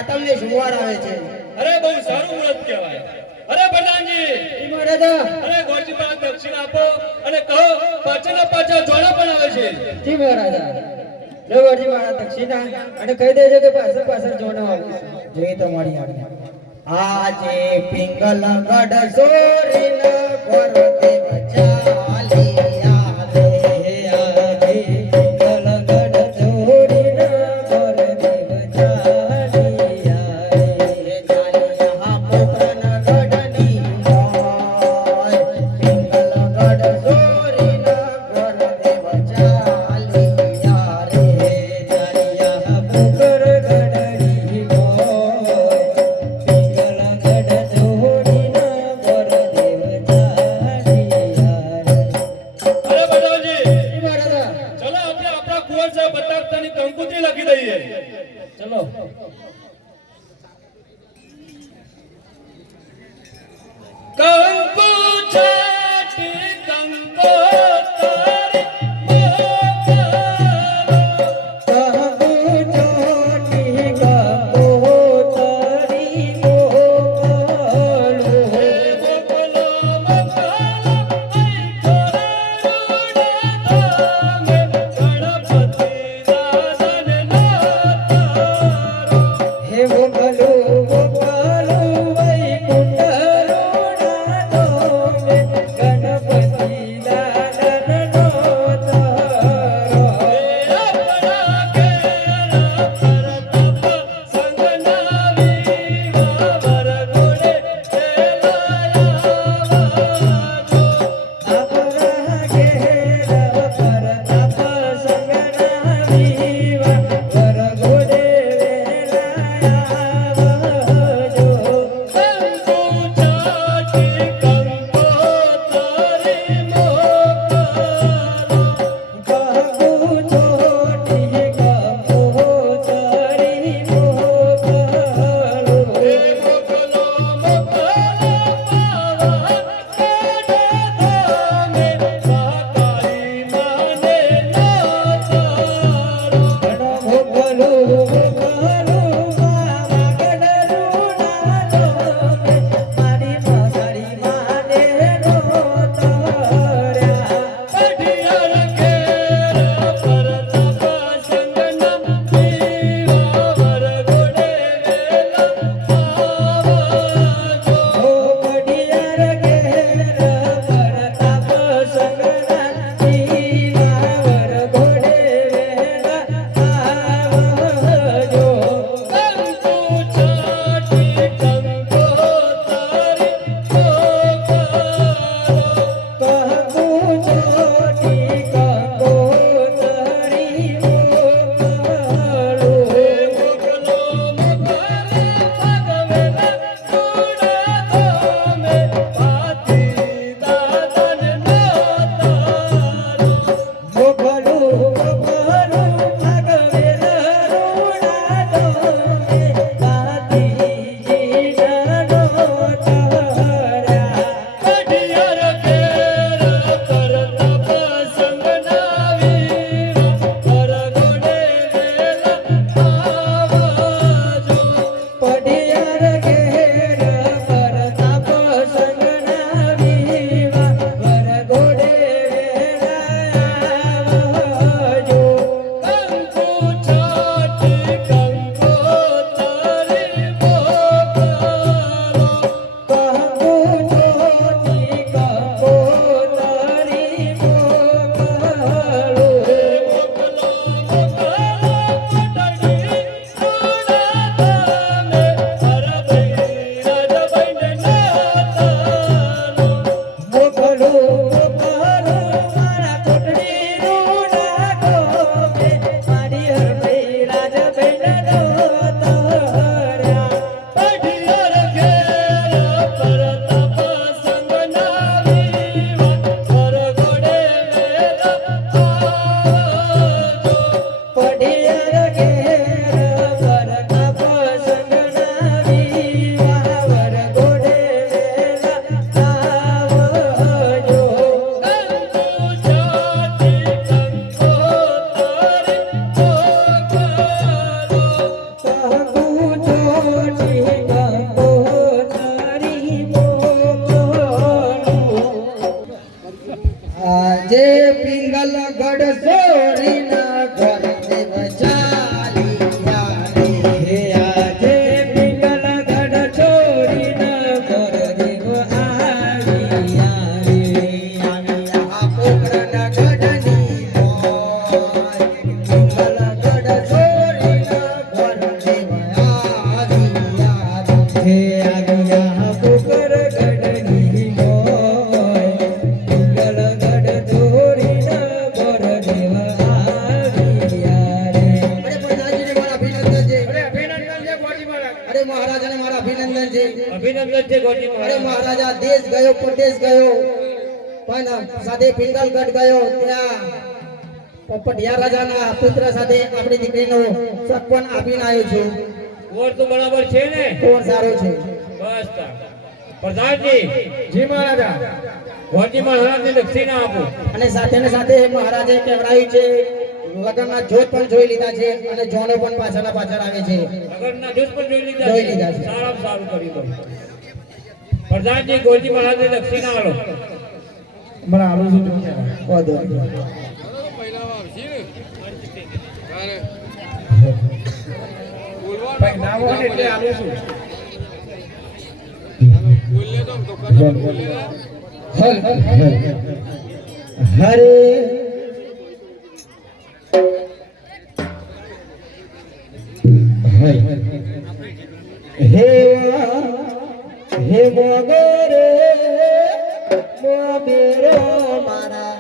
તમને શુભવાર આવે છે. અરે બહુ સારું વ્રત કહેવાય. અરે પ્રધાનજી, જી મહારાજા. અરે ગોળજી પાસે દક્ષિણ આપો અને કહો પાછળના પાછળ જોડા પણ આવે છે. જી મહારાજા. લેવડજી મારા દક્ષિણા અને કહી દેજો કે પાછળ પાછળ જોડો આવશે. જોઈ તમારી આજ્ઞા. આજે પિંગલગઢ સોરીન ગોરદેવ ચાલિયા રે. આજે પિંગલગઢ સોરીન ગોરદેવ ચાલિયા રે. ચાલિયા પોકરણગઢની હોય. પિંગલગઢ સોરીન ગોરદેવ ચાલિયા રે. ચાલિયા પોકરણગઢની હોય. પિંગલગઢ સોરીન ગોરદેવ ચાલિયા રે. અરે પ્રધાનજી, જી મહારાજા. ચલો આપણે આપણા કુંવર સાહેબ બતાવતાની કંકોત્રી લખી દઈએ. ચલો. કંકુ છાટી કંકોત્રી હે આજે પિંગલ ગઢ છોડીને પરદેવ આવ્યા રે. આવ્યા પોખરણ ગઢની મોય. પિંગલ ગઢ છોડીને પરદેવ આવ્યા રે. હે આવ્યા પોખરણ ગઢની મોય. પિંગલ ગઢ છોડીને પરદેવ આવ્યા રે. અરે પ્રધાનજીને મારા અભિનંદન છે. અરે અભિનંદન છે ગોજી મહારાજ. અરે મહારાજાને મારા અભિનંદન છે. અભિનંદન છે ગોજી અરે મહારાજ. મહારાજા દેશ ગયો પરદેશ ગયો પણ સાથે પિંગલગઢ ગયો ત્યાં પોપટિયા રાજાના પુત્ર સાથે આપણી દીકરીનો સગપણ આપીને આવ્યો છું. ઓર તો બરાબર છે ને? કોણ સારો છે? બસ તા. પ્રધાનજી જી મહારાજા. ગોજી મહારાજને દક્ષિણા આપો. અને સાથે ને સાથે મહારાજે કહેવડાવ્યું છે લગ્નના જોત પણ જોઈ લીધા છે અને જોનો પણ પાછળના પાછળ આવે છે. નગરના દૂધ પણ જોઈ લીધા જોઈ લીધા છે. સારામાં સારું કર્યું તમે. પ્રધાનજી ગોજી મહારાજને દક્ષિણા આલો. મને આલું છું જો. વાંધો નહીં. ભાઈ ના હોય ને એટલે આલું છું. હરે હે મોગરે મોબેરો મારા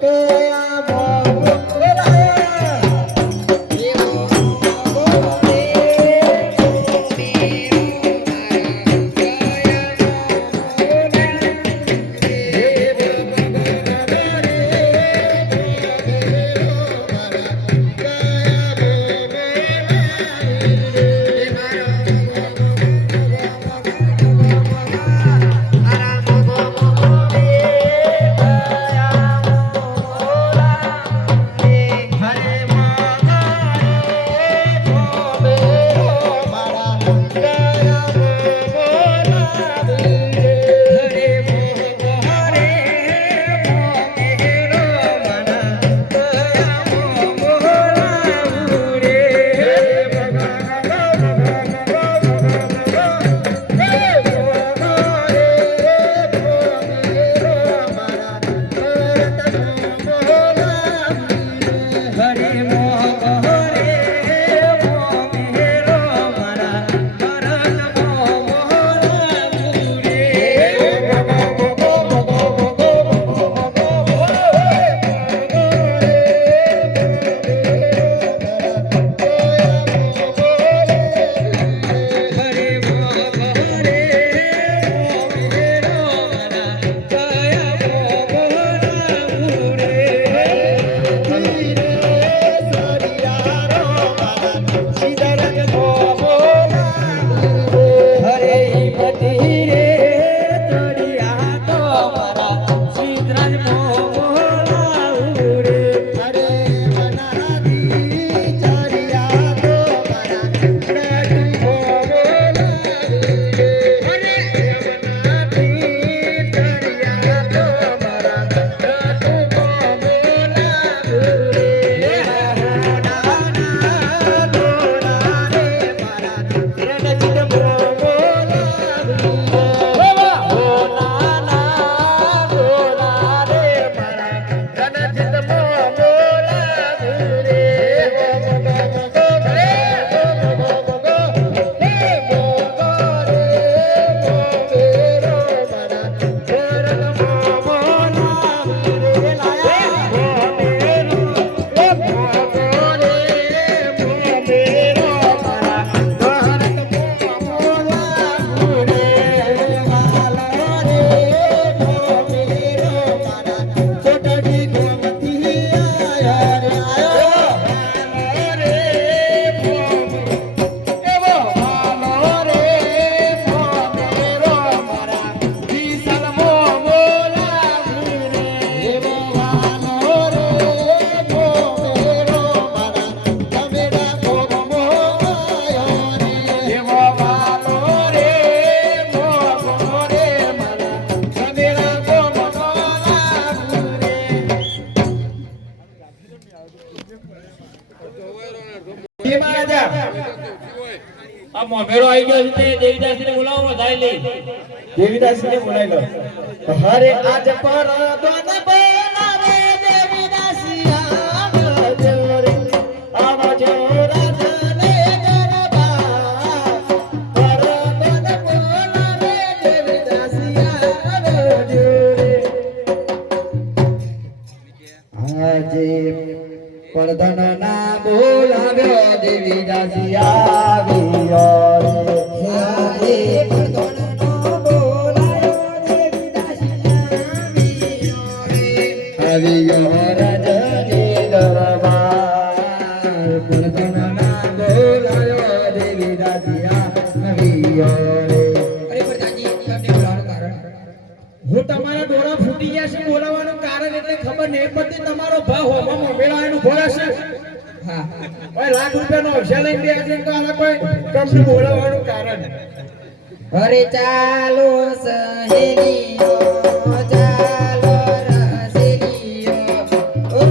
કયા મોગરા હે મોગરે આ મોમેરો આવી ગયો છે તે દેવીદાસને બોલાવો વધારે લઈ દેવીદાસને બોલાવી લો. હરે આજ પર દોન બોલાવે દેવીદાસિયા આવજો રે. આવજો રાજને ગરબા પર દોન બોલાવે દેવીદાસિયા આવજો રે. આજે પડદન ના બોલાવ્યો દેવીદાસિયા આવ્યો રે. આજે પડદન નો બોલાવ્યો દેવીદાસિયા આવ્યો રે. રજની દરબાર પડદન ના બોલાવ્યો દેવીદાસિયા આવ્યો રે. અરે પ્રધાનજી તમને બોલાવવાનું કારણ હું તમારા દોરા ફૂટી ગયા છે બોલાવવાનું કારણ એટલે ખબર નહીં પડતી. તમારો ભાવ હોવામાં મેળાનું ભરાશે. હા ઓય લાખ રૂપિયાનો હશે લઈને બે આજે તો આલા કોઈ કંપની બોલાવવાનું કારણ. અરે ચાલો સહેલીઓ ચાલો રસેલીઓ ઓ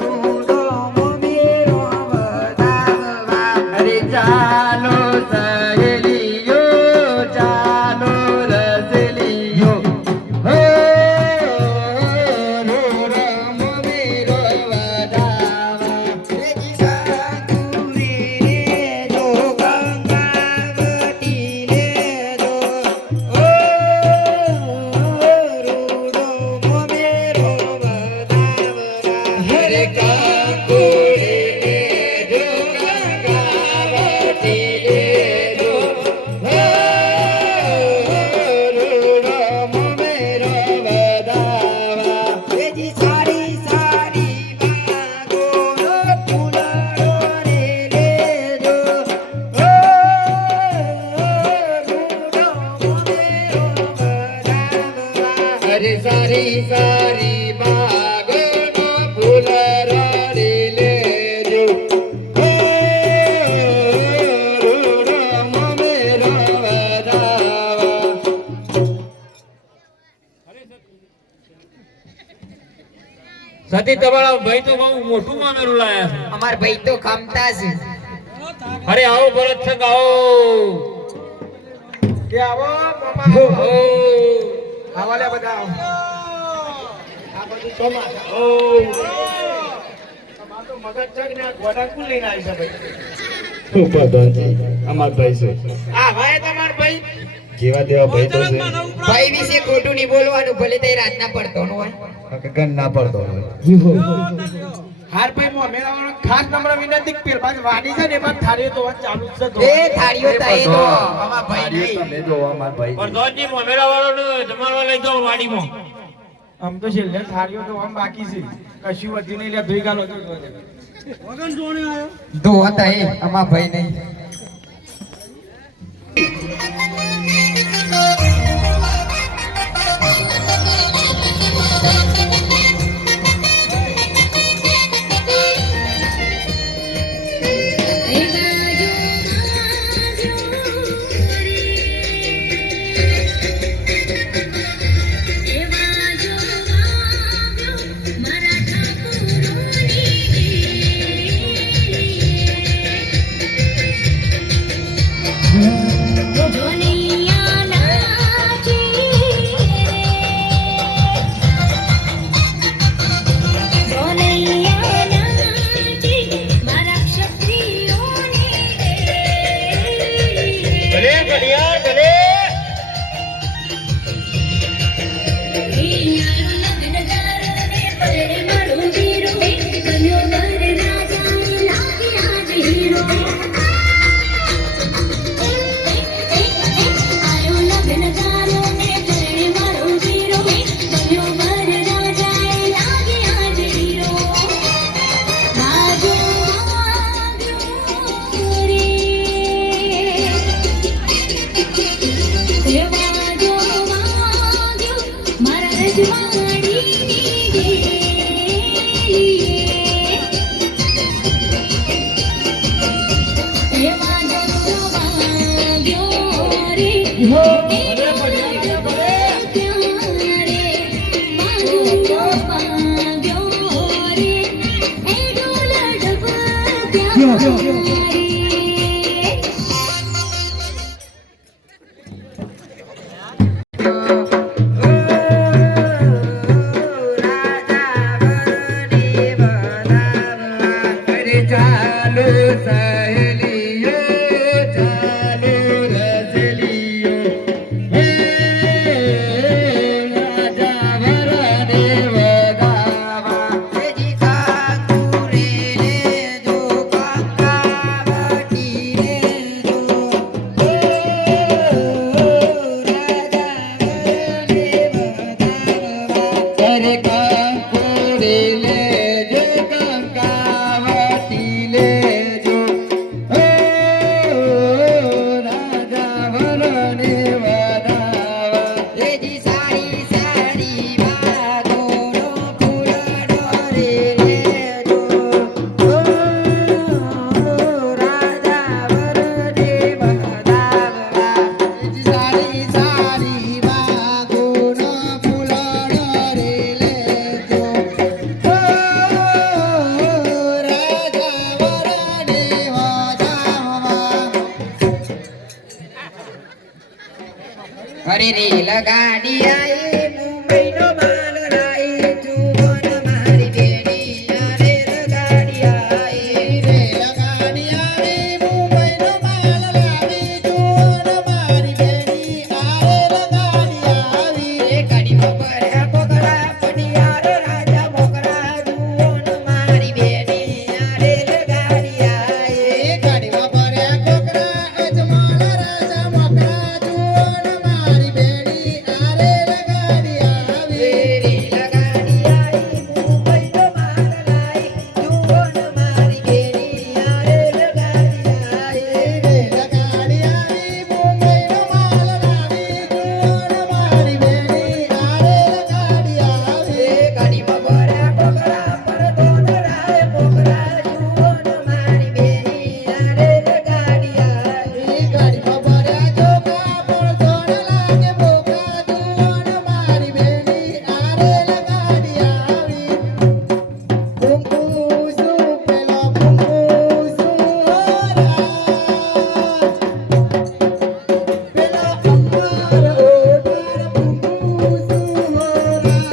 રૂડો મોમેરો વધાવવા. અરે ચાલો સહેલીઓ ચાલો રસેલીઓ હો રૂડો મોમેરો વધાવવા. રે જીવા તુરી રે જો ગંગાવતી રે જો ઓ રૂડો મોમેરો વધાવવા. હરે કાકુડી રે જો ગંગાવતી રે જો ઓ રૂડો મોમેરો વધાવવા. રે જી સારી સારી બાગોનો ફૂલડો રે લેજો ઓ રૂડો મોમેરો વધાવવા. અરે સારી સારી બાગોનો ફૂલડો રે લેજો ઓ રૂડો મોમેરો વધાવવા. સતી તમારા ભાઈ તો બહુ મોટું મામેરું લાયા છે. અમાર ભાઈ તો ખમતા છે. અરે આવો ભરત સંગ આવો કે આવો મામા આવો આવાલે બધા આવો. આ બધું સોમાં આવો. તમાર તો મગજ ચગ ને આ ગોડા કુલ લઈને આવી છે ભાઈ. શું પ્રધાનજી અમાર ભાઈ છે આ ભાઈ તમાર ભાઈ જેવા તેવા ભાઈ તો છે ભાઈ વિશે ખોટું નહીં બોલવાનું, ભલે તે રાતના પડતો ન હોય. ગન ના પડતો હોય. હાર ભાઈ મો મેળાવાનો ખાસ નમ્ર વિનંતી પેલ બાદ વાડી છે ને એમાં થાળીઓ તો ચાલુ જ છે. એ થાળીઓ તો એ તો અમાર ભાઈ નહીં. તમે જો અમાર ભાઈ પ્રધાનજી મોમેરા વાળાને જમાડવા લઈ જાઓ વાડીમાં. આમ તો છેલ્લે થાળીઓ તો આમ બાકી છે. કશું વધી નહીં લે ધોઈ ગાલો તો દો હતા એ અમાર ભાઈ નહીં. અરે રેલ ગાડી આઈ મુંબઈ નો માલ રાઈ જુવન મારી બેડી રેલ ગાડી આઈ મુંબઈ નો માલ લાવી જુવન મારી બેડી રેલ ગાડી આવી રે ગાડી મોકરા પોકરા પડિયાર રાજા મોકરા જુવન મારી બેડી રેલ ગાડી આઈ ગાડી મોકરા પોકરા અજમાલ રાજા મોકરા જુવન મારી બેડી રેલ ગાડી આવી રેલ ગાડી આઈ મુંબઈ નો માલ લાઈ જુવન મારી બેડી રેલ ગાડી આઈ રેલ ગાડી આવી મુંબઈ નો માલ લાવી જુવન મારી બેડી રેલ ગાડી આવી ગાડી મગરા પોકરા પર દોન રાય પોકરા જુવન મારી બેડી રેલ ગાડી આવી ગાડી મગરા જોકા પર દોન લાગે પોકરા જુવન મારી બેડી રેલ ગાડી આવી કુંકુસુ પેલો કુંકુસુ હોરા પેલા અંબર ઓઢાર કુંકુસુ હોરા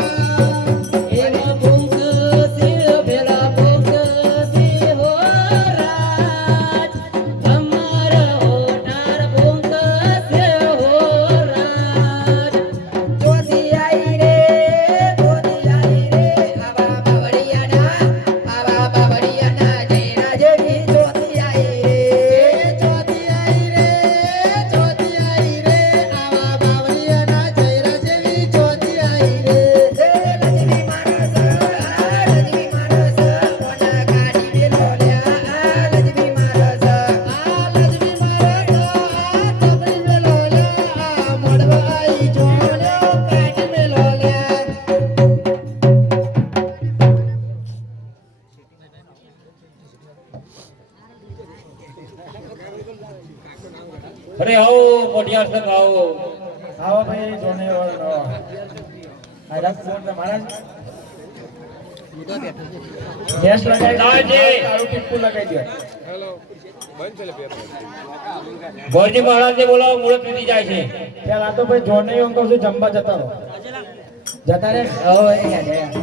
એવા કુંકુસી પેલા કુંકુસી હોરા અમારા ઓઢાર કુંકુસી હોરા જોતી આઈ રે આવા બાવળિયાના જયરા જેવી જોતી આઈ રે આવા બાવળિયાના જયરા જેવી જોતી આઈ રે લક્ષ્મી માણસ કોના ગાડી મેલો લ્યા લક્ષ્મી માણસ તબરી મેલો લ્યા મોડવા આઈ જોડ્યો ગાડી મેલો લ્યા અરે આવો મોટિયાર સંગ આવો આવો ભાઈ જોને વાળો આ રાત ફોન મહારાજ ગેસ લગાવી તાજી. તારું ટીપુ લગાવી દે ગોરજી મહારાજને બોલાવો મુહૂર્ત વીતી જાય છે ચાલ આ તો ભાઈ જોને હું કહું છું જમવા જતા રહો જતા રે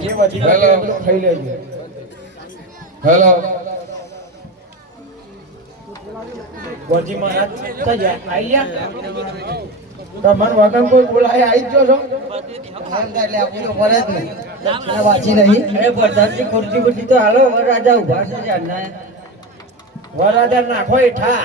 જે બધી બધું ખાઈ લેજો હેલો ગોરજી મહારાજ તો આઈ ગયા તમાર વગર કોઈ બોલાય આવી જ જો છો એટલે આપું તો પડે જ નહીં અને વાંચી નહીં અરે પ્રધાનજી ખુરશી ખુરશી તો હાલો વરરાજા ઉભા છે ત્યારના વરાદર નાખો ઠા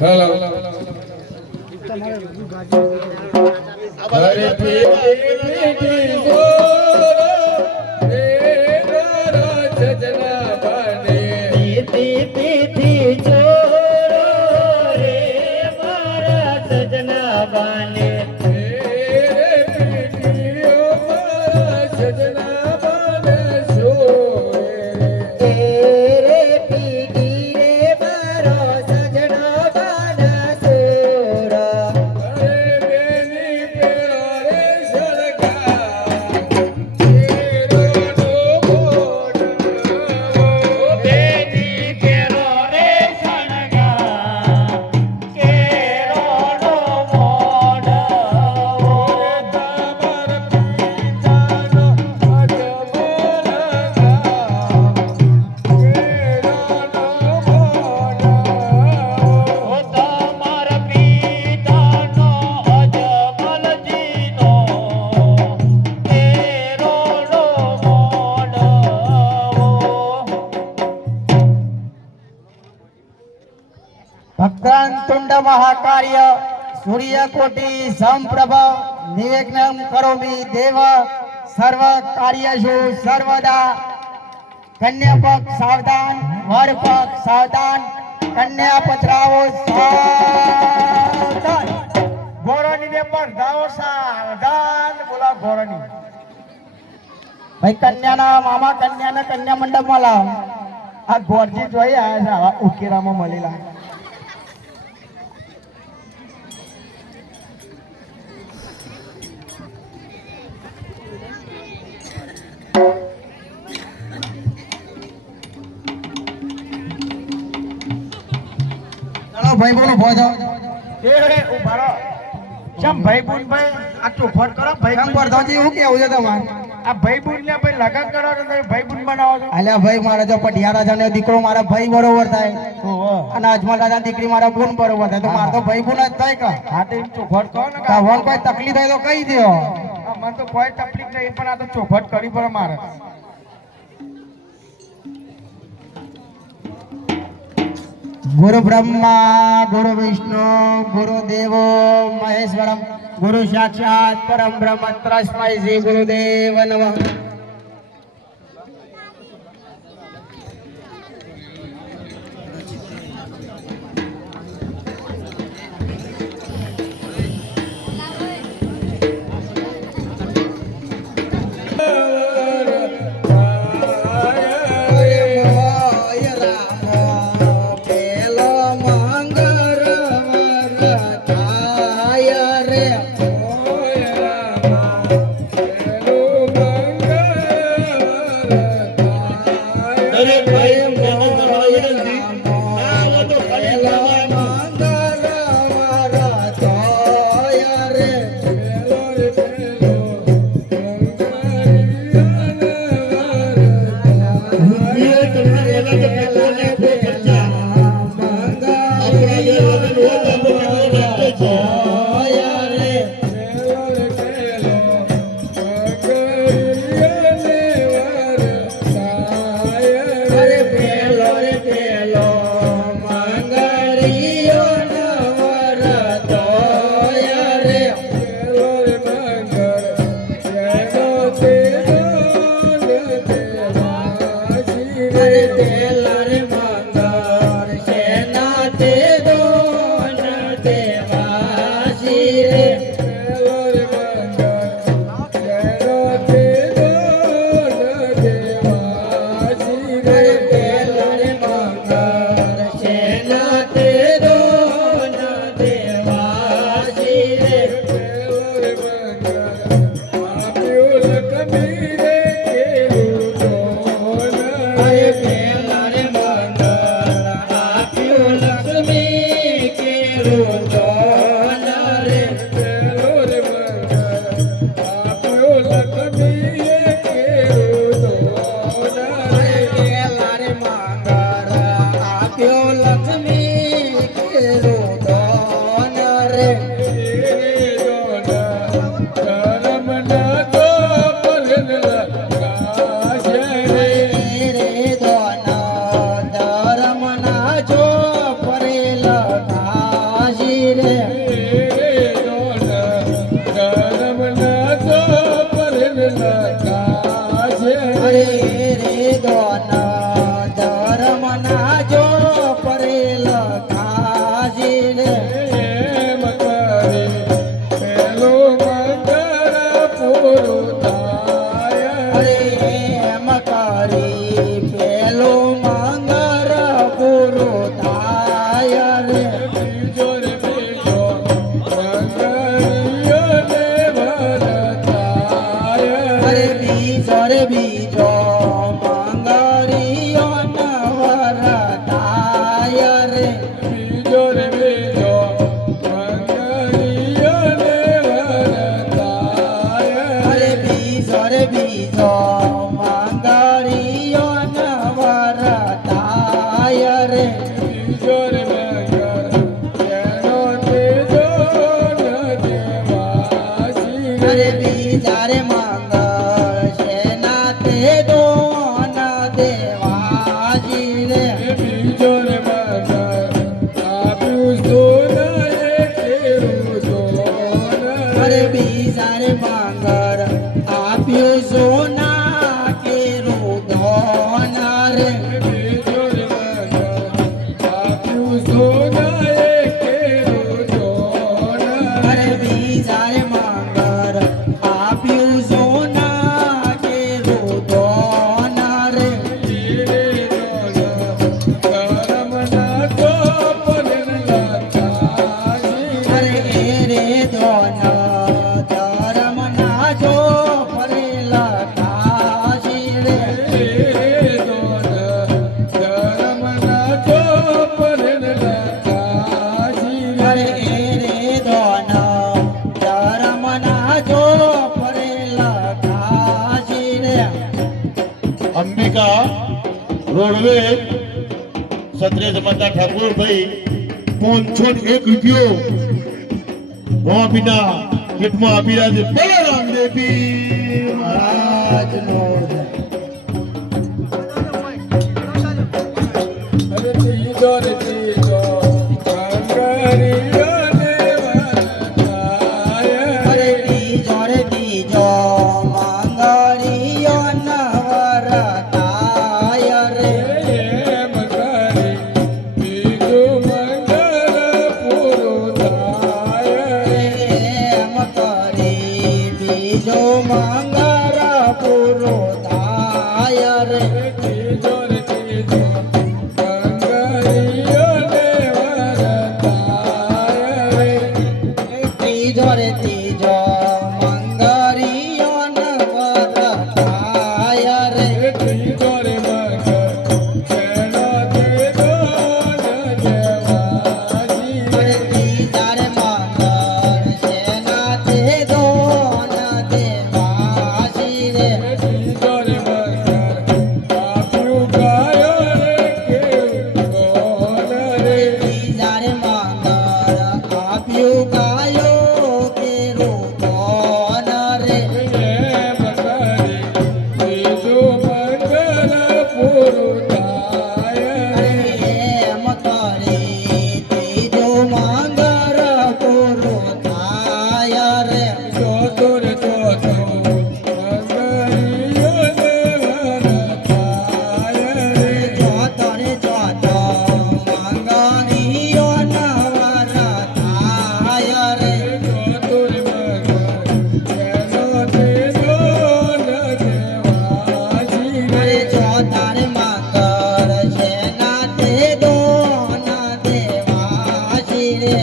હેલો અરે પીઠી સજના બને પીતી પીતી ચોરો રે મારા સજના બાને તેરે પીકી રે મારો સજનો બાના સોરા બેની પેરો રે મહાકાર્ય સૂર્યકોટી સંપ્રભ નિવેગ્નમ કરોમિ દેવ સર્વ કાર્યશુ સર્વદા કન્યા પક્ષ સાવધાન વર પક્ષ સાવધાન કન્યા પધરાવો સાવધાન ગોરાની ને પધરાવો સાવધાન બોલા ગોરાની ભાઈ કન્યાના મામા કન્યાને કન્યા મંડપમાં લાવ આ ગોરજી જોઈ આયા છે આવા ઉકેરામાં મળેલા ચાલો ભાઈ બોલો ભોજો એ ઉભા રહો ચમ ભાઈ બુન ભાઈ આ ચોખવટ કરો ભાઈ કેમ પ્રધાનજી હું કેવું છે તમારે આ ભાઈ બુન ને ભાઈ લગન કરો તો તમે ભાઈ બુન બનાવો છો અલ્યા ભાઈ મારા જો પટિયા રાજાનો દીકરો મારા ભાઈ બરોબર થાય ઓહો અને અજમલ રાજાની દીકરી મારા બોન બરોબર થાય તો મારો તો ભાઈ બોન જ થાય કે હા તો એમ ચોખવટ કરો ને કાવન કોઈ તકલીફ હોય તો કહી દ્યો મને તો કોઈ તકલીફ નહીં પણ આ તો ચોખવટ કરી પડે મારે ગુરુ બ્રહ્મા ગુરુ વિષ્ણુ ગુરુ દેવો મહેશ્વરમ ગુરુ સાક્ષાત પરમ બ્રહ્મ તસ્મૈ શ્રી ગુરુદેવ નમઃ દેવાજી રે બીજો રે મગર આપ્યું સોના જારે માંગર આપ્યું સોના કેરું ધોના રે અરે બીજારે માંગર આપ્યું સોના કેરું ધોના રે અરે એ રે ધોના ધર્મના જો ફરેલા કાશી રે અરે એ રે ધોના ધર્મના જો ફરેલા કાશી રે અંબિકા રોડવે ક્ષત્રિય સમાજના ઠાકોરભાઈ 501 રૂપિયો મોપીના હિટમાં આપી રહ્યા છે બોલો રામદેવી મહારાજનો અરે ત્રીજો રે ત્રીજો અરે બીજો રે બીજો મંગળીયો નવરતાય રે એમ કરી બીજો મંગળ પૂરો થાય રે ત્રીજો રે ત્રીજો મંગળીયો નવરતાય રે અરે ત્રીજા રે મંગળ સેના તે દોન દેવાસી રે ત્રીજા રે મંગળ આપ્યું ગાયો કેરું ધોન રે અરે એમ કરી ત્રીજો મંગળ પૂરો થાય રે જોતો રે જોતો મંગળીયો નવરતાય રે અરે જોતા રે મંગળ સેના તે દોન દેવાસી રે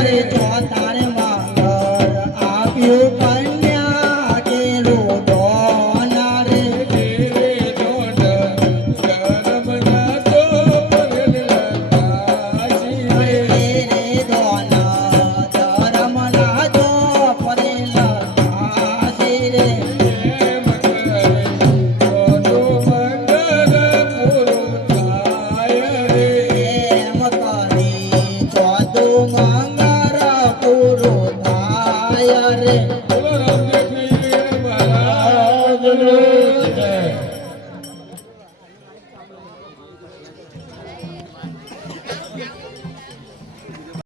અરે જોતા રે મંગળ આપ્યું કન્યા કેરું ધોન રે અરે રે ધોન ધર્મના જો ફરેલા કાશી રે એમ કરી ચોથું